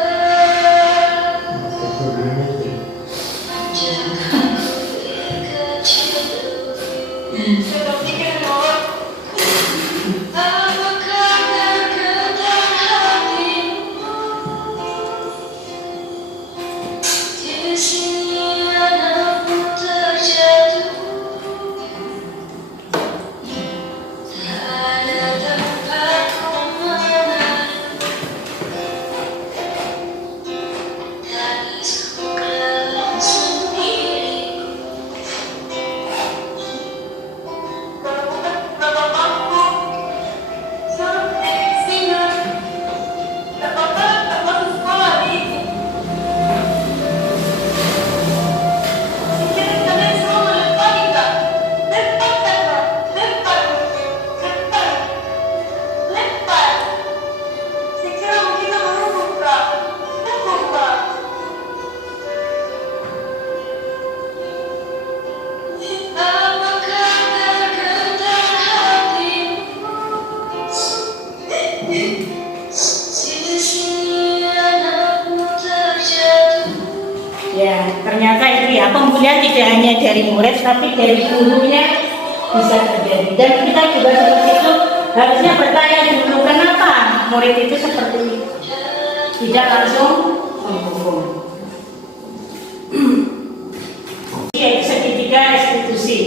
jangan kecil. Saya pikir bahwa apakah terkadang hatimu di sini anakmu terjatuh, tak ada tempat menaruh tangisku kelam sendiriku. Bapakku suruh dari sini, bapak tak masuk sekolah nih. Kira kalian semua melepas tak? Lepas tak? Lepas, lepas. Sekira kita menunggu tak? Tunggu tak? Apakah terkadang hatimu di sini anakmu terjatuh? Ya, ternyata itu ya, pembulian tidak hanya dari murid, tapi dari gurunya bisa terjadi. Dan kita juga seperti itu harusnya bertanya dulu, kenapa murid itu seperti itu? Tidak langsung menghukum. Yaitu segitiga restitusi.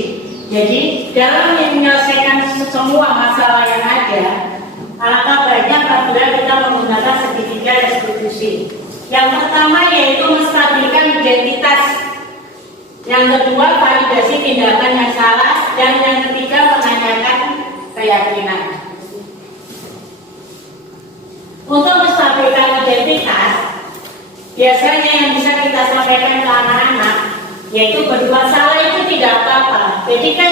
Jadi dalam menyelesaikan semua masalah yang ada, alangkah baiknya apabila kita menggunakan segitiga restitusi. Yang pertama yaitu menstabilkan identitas. Yang kedua validasi tindakan yang salah, dan yang ketiga menanyakan keyakinan. Untuk menstabilkan identitas, biasanya yang bisa kita sampaikan ke anak-anak yaitu berbuat salah itu tidak apa-apa. Jadi kan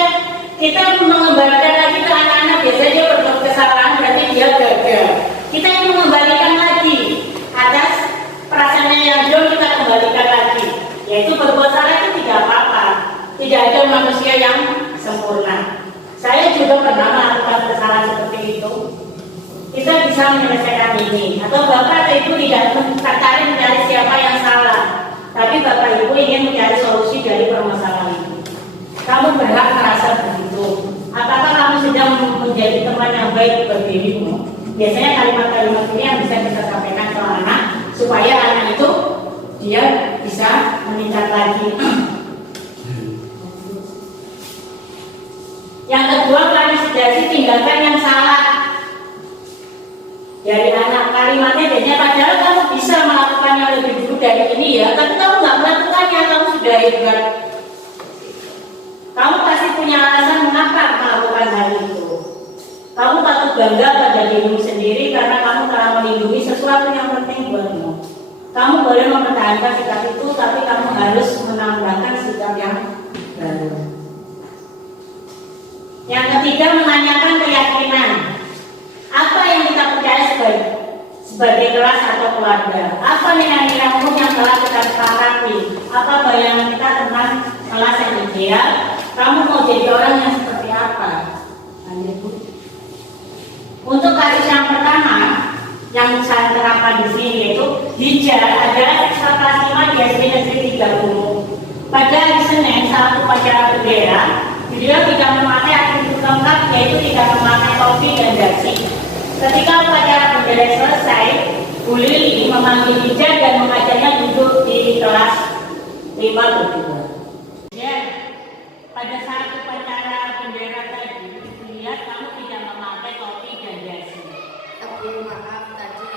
kita mengembalikan lagi ke anak-anak, biasanya dia berbuat kesalahan berarti dia gagal. Kita ingin mengembalikan lagi atas perasaannya yang jauh, kita kembalikan lagi, yaitu berbuat salah itu tidak apa-apa. Tidak ada manusia yang sempurna. Saya juga pernah melakukan kesalahan seperti itu. Kita bisa menyelesaikan ini. Atau bapak atau ibu tidak tertarik mencari siapa yang salah, tapi bapak ibu ingin mencari solusi dari permasalahan itu. Kamu berhak merasa begitu. Apakah kamu sedang menjadi teman yang baik bagi dirimu? Biasanya kalimat-kalimat ini yang bisa kita sampaikan ke anak, supaya anak itu dia bisa meningkat lagi. Yang kedua, klarifikasi tinggalkan yang salah. Dari anak kalimatnya biasanya, padahal kamu bisa melakukan yang lebih dulu dari ini ya, tapi kamu nggak melakukannya, kamu sudah hebat. Kamu pasti punya alasan mengapa melakukan hal itu. Kamu patut bangga pada dirimu sendiri karena kamu telah melindungi sesuatu yang penting buatmu. Kamu boleh mempertahankan sikap itu, tapi kamu harus menambahkan sikap yang baru. Yang ketiga, menanyakan keyakinan. Apa yang kita percaya sebagai kelas atau keluarga? Apa nilai-nilai umum yang telah kita sepakati? Apa bayangan kita tentang kelas yang ideal? Kamu mau jadi orang yang seperti apa? Untuk kasus yang pertama, yang saya terapkan di sini yaitu Hijab adalah siswa kelas 5 di SD Negeri 30. Pada hari Senin saat upacara bendera, beliau tidak memakai atribut lengkap yaitu tidak memakai topi dan dasi. Ketika upacara bendera selesai, Bu Lili memanggil Hijab dan mengajarnya duduk di kelas 5 berdua. Ya, pada saat upacara bendera tadi, lihat kamu tidak memakai topi dan dasi. Maaf tadi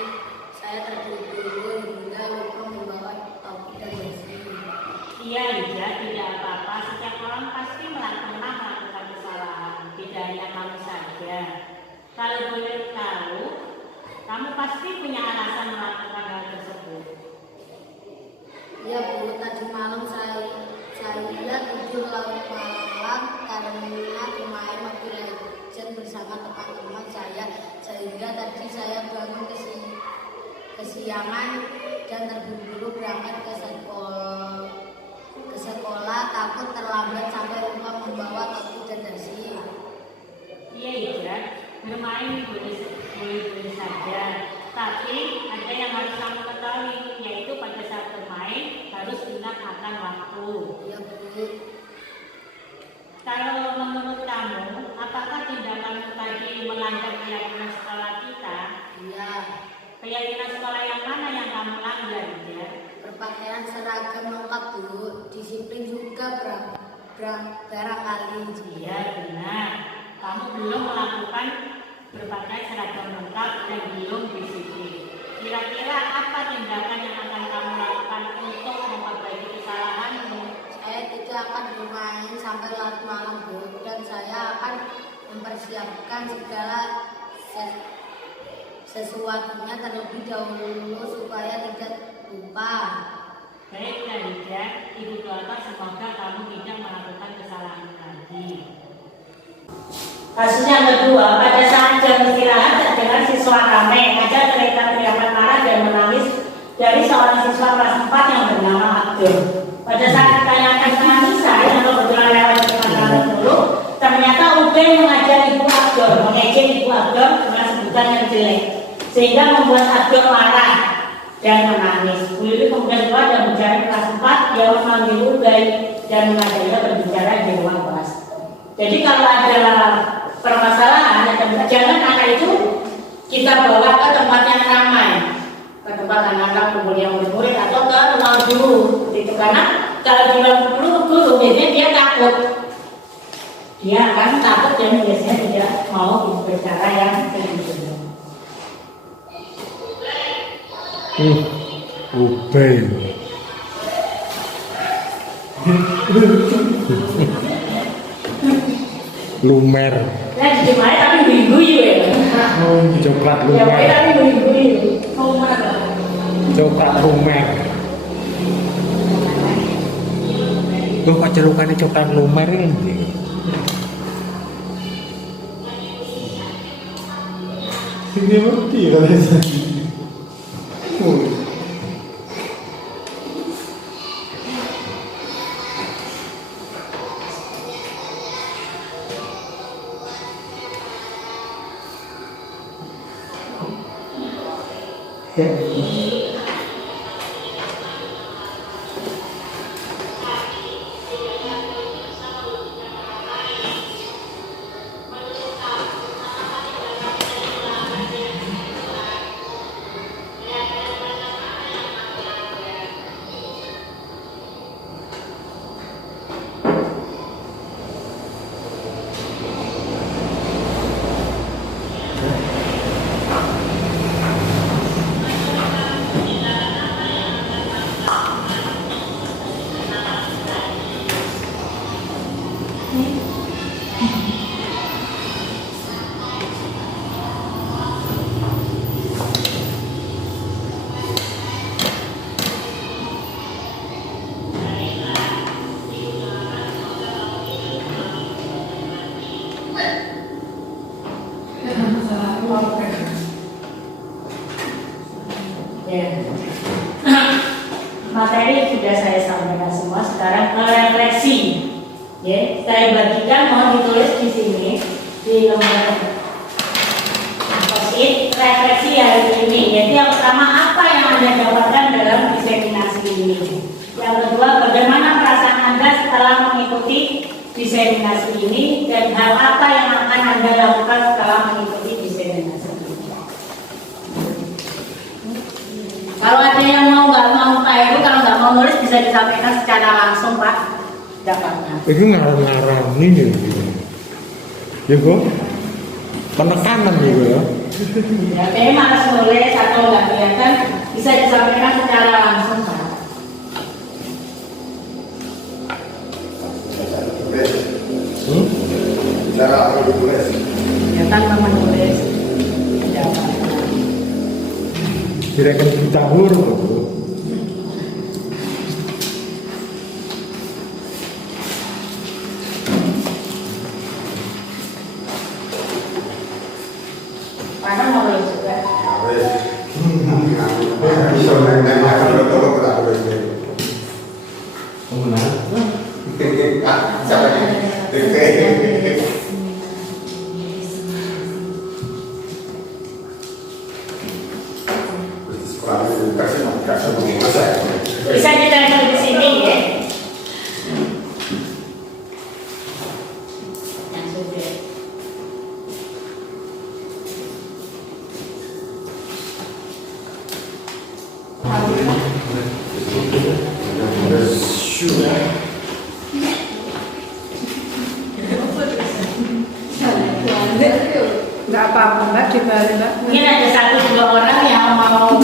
saya tertidur hingga lupa membawa topi dan dasi. Iya, Ija, tidak apa-apa. Setiap orang pasti melakukan kesalahan. Tidak hanya kamu saja. Kalau boleh tahu, kamu pasti punya alasan melakukan hal tersebut. Iya Bu, tadi malam saya tidur larut malam karena bermain Mobile Legends bersama teman-teman saya, sehingga tadi saya bangun kesiangan dan terburu-buru berangkat ke sekolah, takut terlambat sampai lupa membawa topi dan dasi. Iya, Ija, bermain boleh saja. Tapi ada yang harus kamu ketahui, yaitu pada saat bermain harus ingat akan waktu. Iya Bu. Kalau menurut kamu, apakah tindakan tadi melanggar keyakinan sekolah kita? Iya. Keyakinan sekolah yang mana yang kamu langgar, ya? Berpakaian seragam lengkap Bu, disiplin juga barangkali. Iya, benar. Kamu belum melakukan berpakaian seragam lengkap dan belum disiplin. Kira-kira apa tindakan yang akan kamu lakukan untuk memperbaiki kesalahanmu? Saya tidak akan bermain sampai larut malam Bu, dan saya akan mempersiapkan segala sesuatunya terlebih dahulu supaya tidak lupa. Baik, Hijab, Ibu doakan semoga kamu tidak melakukan kesalahan lagi. Kasus yang kedua, pada saat jam istirahat terdengar siswa ramai ada teriak-teriakan marah dan menangis dari seorang siswa kelas 4 yang bernama Abdul. Pada saat ditanyakan penganisa yang kebetulan lewat di makanan dulu, ternyata Ubay mengajar Ibu Abdul, mengejek Ibu Abdul dengan sebutan yang jelek, sehingga membuat Abdul marah dan menangis. Bu Lili kemudian keluar dan mencari kelas 4, dia memanggil Ubay dan mengajarnya berbicara di ruang kelas. Jadi kalau ada permasalahan, jangan anak itu kita bawa ke tempat yang ramai, ke tempat anak-anak kemudian murid-murid atau ke ruang guru, itu karena kalau di ruang guru biasanya dia takut, dia akan takut dan biasanya tidak mau berbicara yang sebenarnya. Ubay. Lumer. Nah, di mana tapi guyu-guyu ya. Coklat Ya, lumer. tapi guyu-guyu. Lumer. Coklat lumer. Tuh kok celukannya coklat lumer ini. Ini ngerti katanya. materi sudah saya sampaikan semua. Sekarang ke refleksi. Ya, saya bagikan, mohon ditulis di sini di lembar post-it refleksi hari ini. Jadi yang pertama, apa yang Anda dapatkan dalam diseminasi ini? Yang kedua, bagaimana perasaan Anda setelah mengikuti diseminasi ini, dan hal apa yang akan Anda lakukan setelah mengikuti diseminasi ini? Kalau ada yang nggak mau Pak Heru, kalau nggak mau nulis bisa disampaikan secara langsung Pak dapatnya. Itu ngarang-ngarang ini. Ya kok? Penekanan gitu ya. Ya, kayaknya malas nulis atau nggak kelihatan, bisa disampaikan secara langsung Pak. Cara apa ditulis? Ya tanpa menulis jawabannya. Kira-kira kita huruf. Padahal mau nulis juga. Bisa nanya apa betul tak boleh. Mana? Siapa ni? Bisa ditempel di sini ya. Yang sudah. Nggak apa-apa Mbak, dibalik Mbak. Mungkin ada 1-2 orang yang mau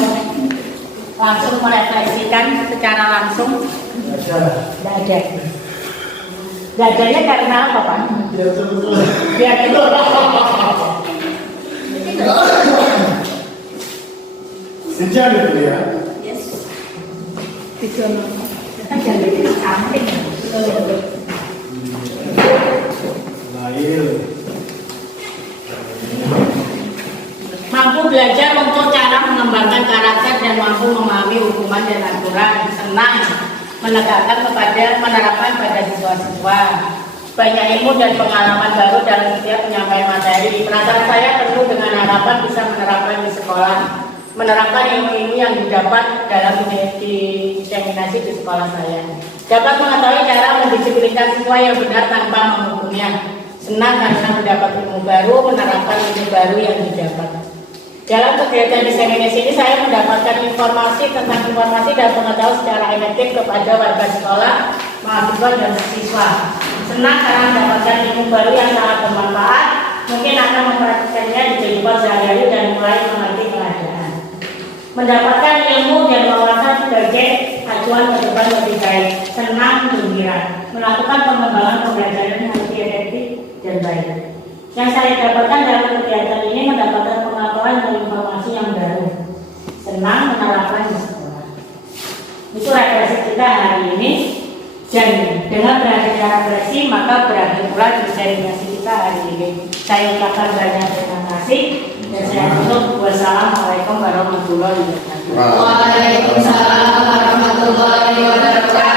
langsung merefleksikan secara langsung. Tidak ada. Tidak adanya karena apa Pak? Biar itu. Sejak itu ya. Tiga nomor. Jadi cantik. Lahir. Mampu belajar untuk cara mengembangkan karakter dan mampu memahami hukuman dan aturan, senang menegakkan menerapkan pada siswa-siswa, banyak ilmu dan pengalaman baru dalam setiap penyampaian materi. Perasaan saya penuh dengan harapan bisa menerapkan di sekolah, menerapkan ilmu-ilmu yang didapat dalam diseminasi di sekolah saya. Dapat mengetahui cara mendisiplinkan siswa yang benar tanpa menghukumnya. Senang karena mendapat ilmu baru, menerapkan ilmu baru yang didapat. Dalam kegiatan diseminasi ini saya mendapatkan informasi tentang informasi dan pengetahuan secara efektif kepada warga sekolah, mahasiswa dan siswa. Senang karena mendapatkan ilmu baru yang sangat bermanfaat, mungkin akan mempraktikkannya di kehidupan sehari-hari dan mulai mengerti keadaan. Mendapatkan ilmu dan wawasan sebagai acuan ke depan lebih baik. Senang, gembira, melakukan pengembangan pembelajaran yang lebih efektif dan baik. Yang saya dapatkan dalam kegiatan ini mendapatkan pengetahuan dan informasi yang baru. Senang menerapkan di sekolah. Itu refleksi kita hari ini. Dan dengan berakhirnya refleksi, maka berakhir pula diseminasi kita hari ini. Saya ucapkan banyak terima kasih dan saya tutup. Wassalamualaikum warahmatullahi wabarakatuh. Waalaikumsalam warahmatullahi wabarakatuh.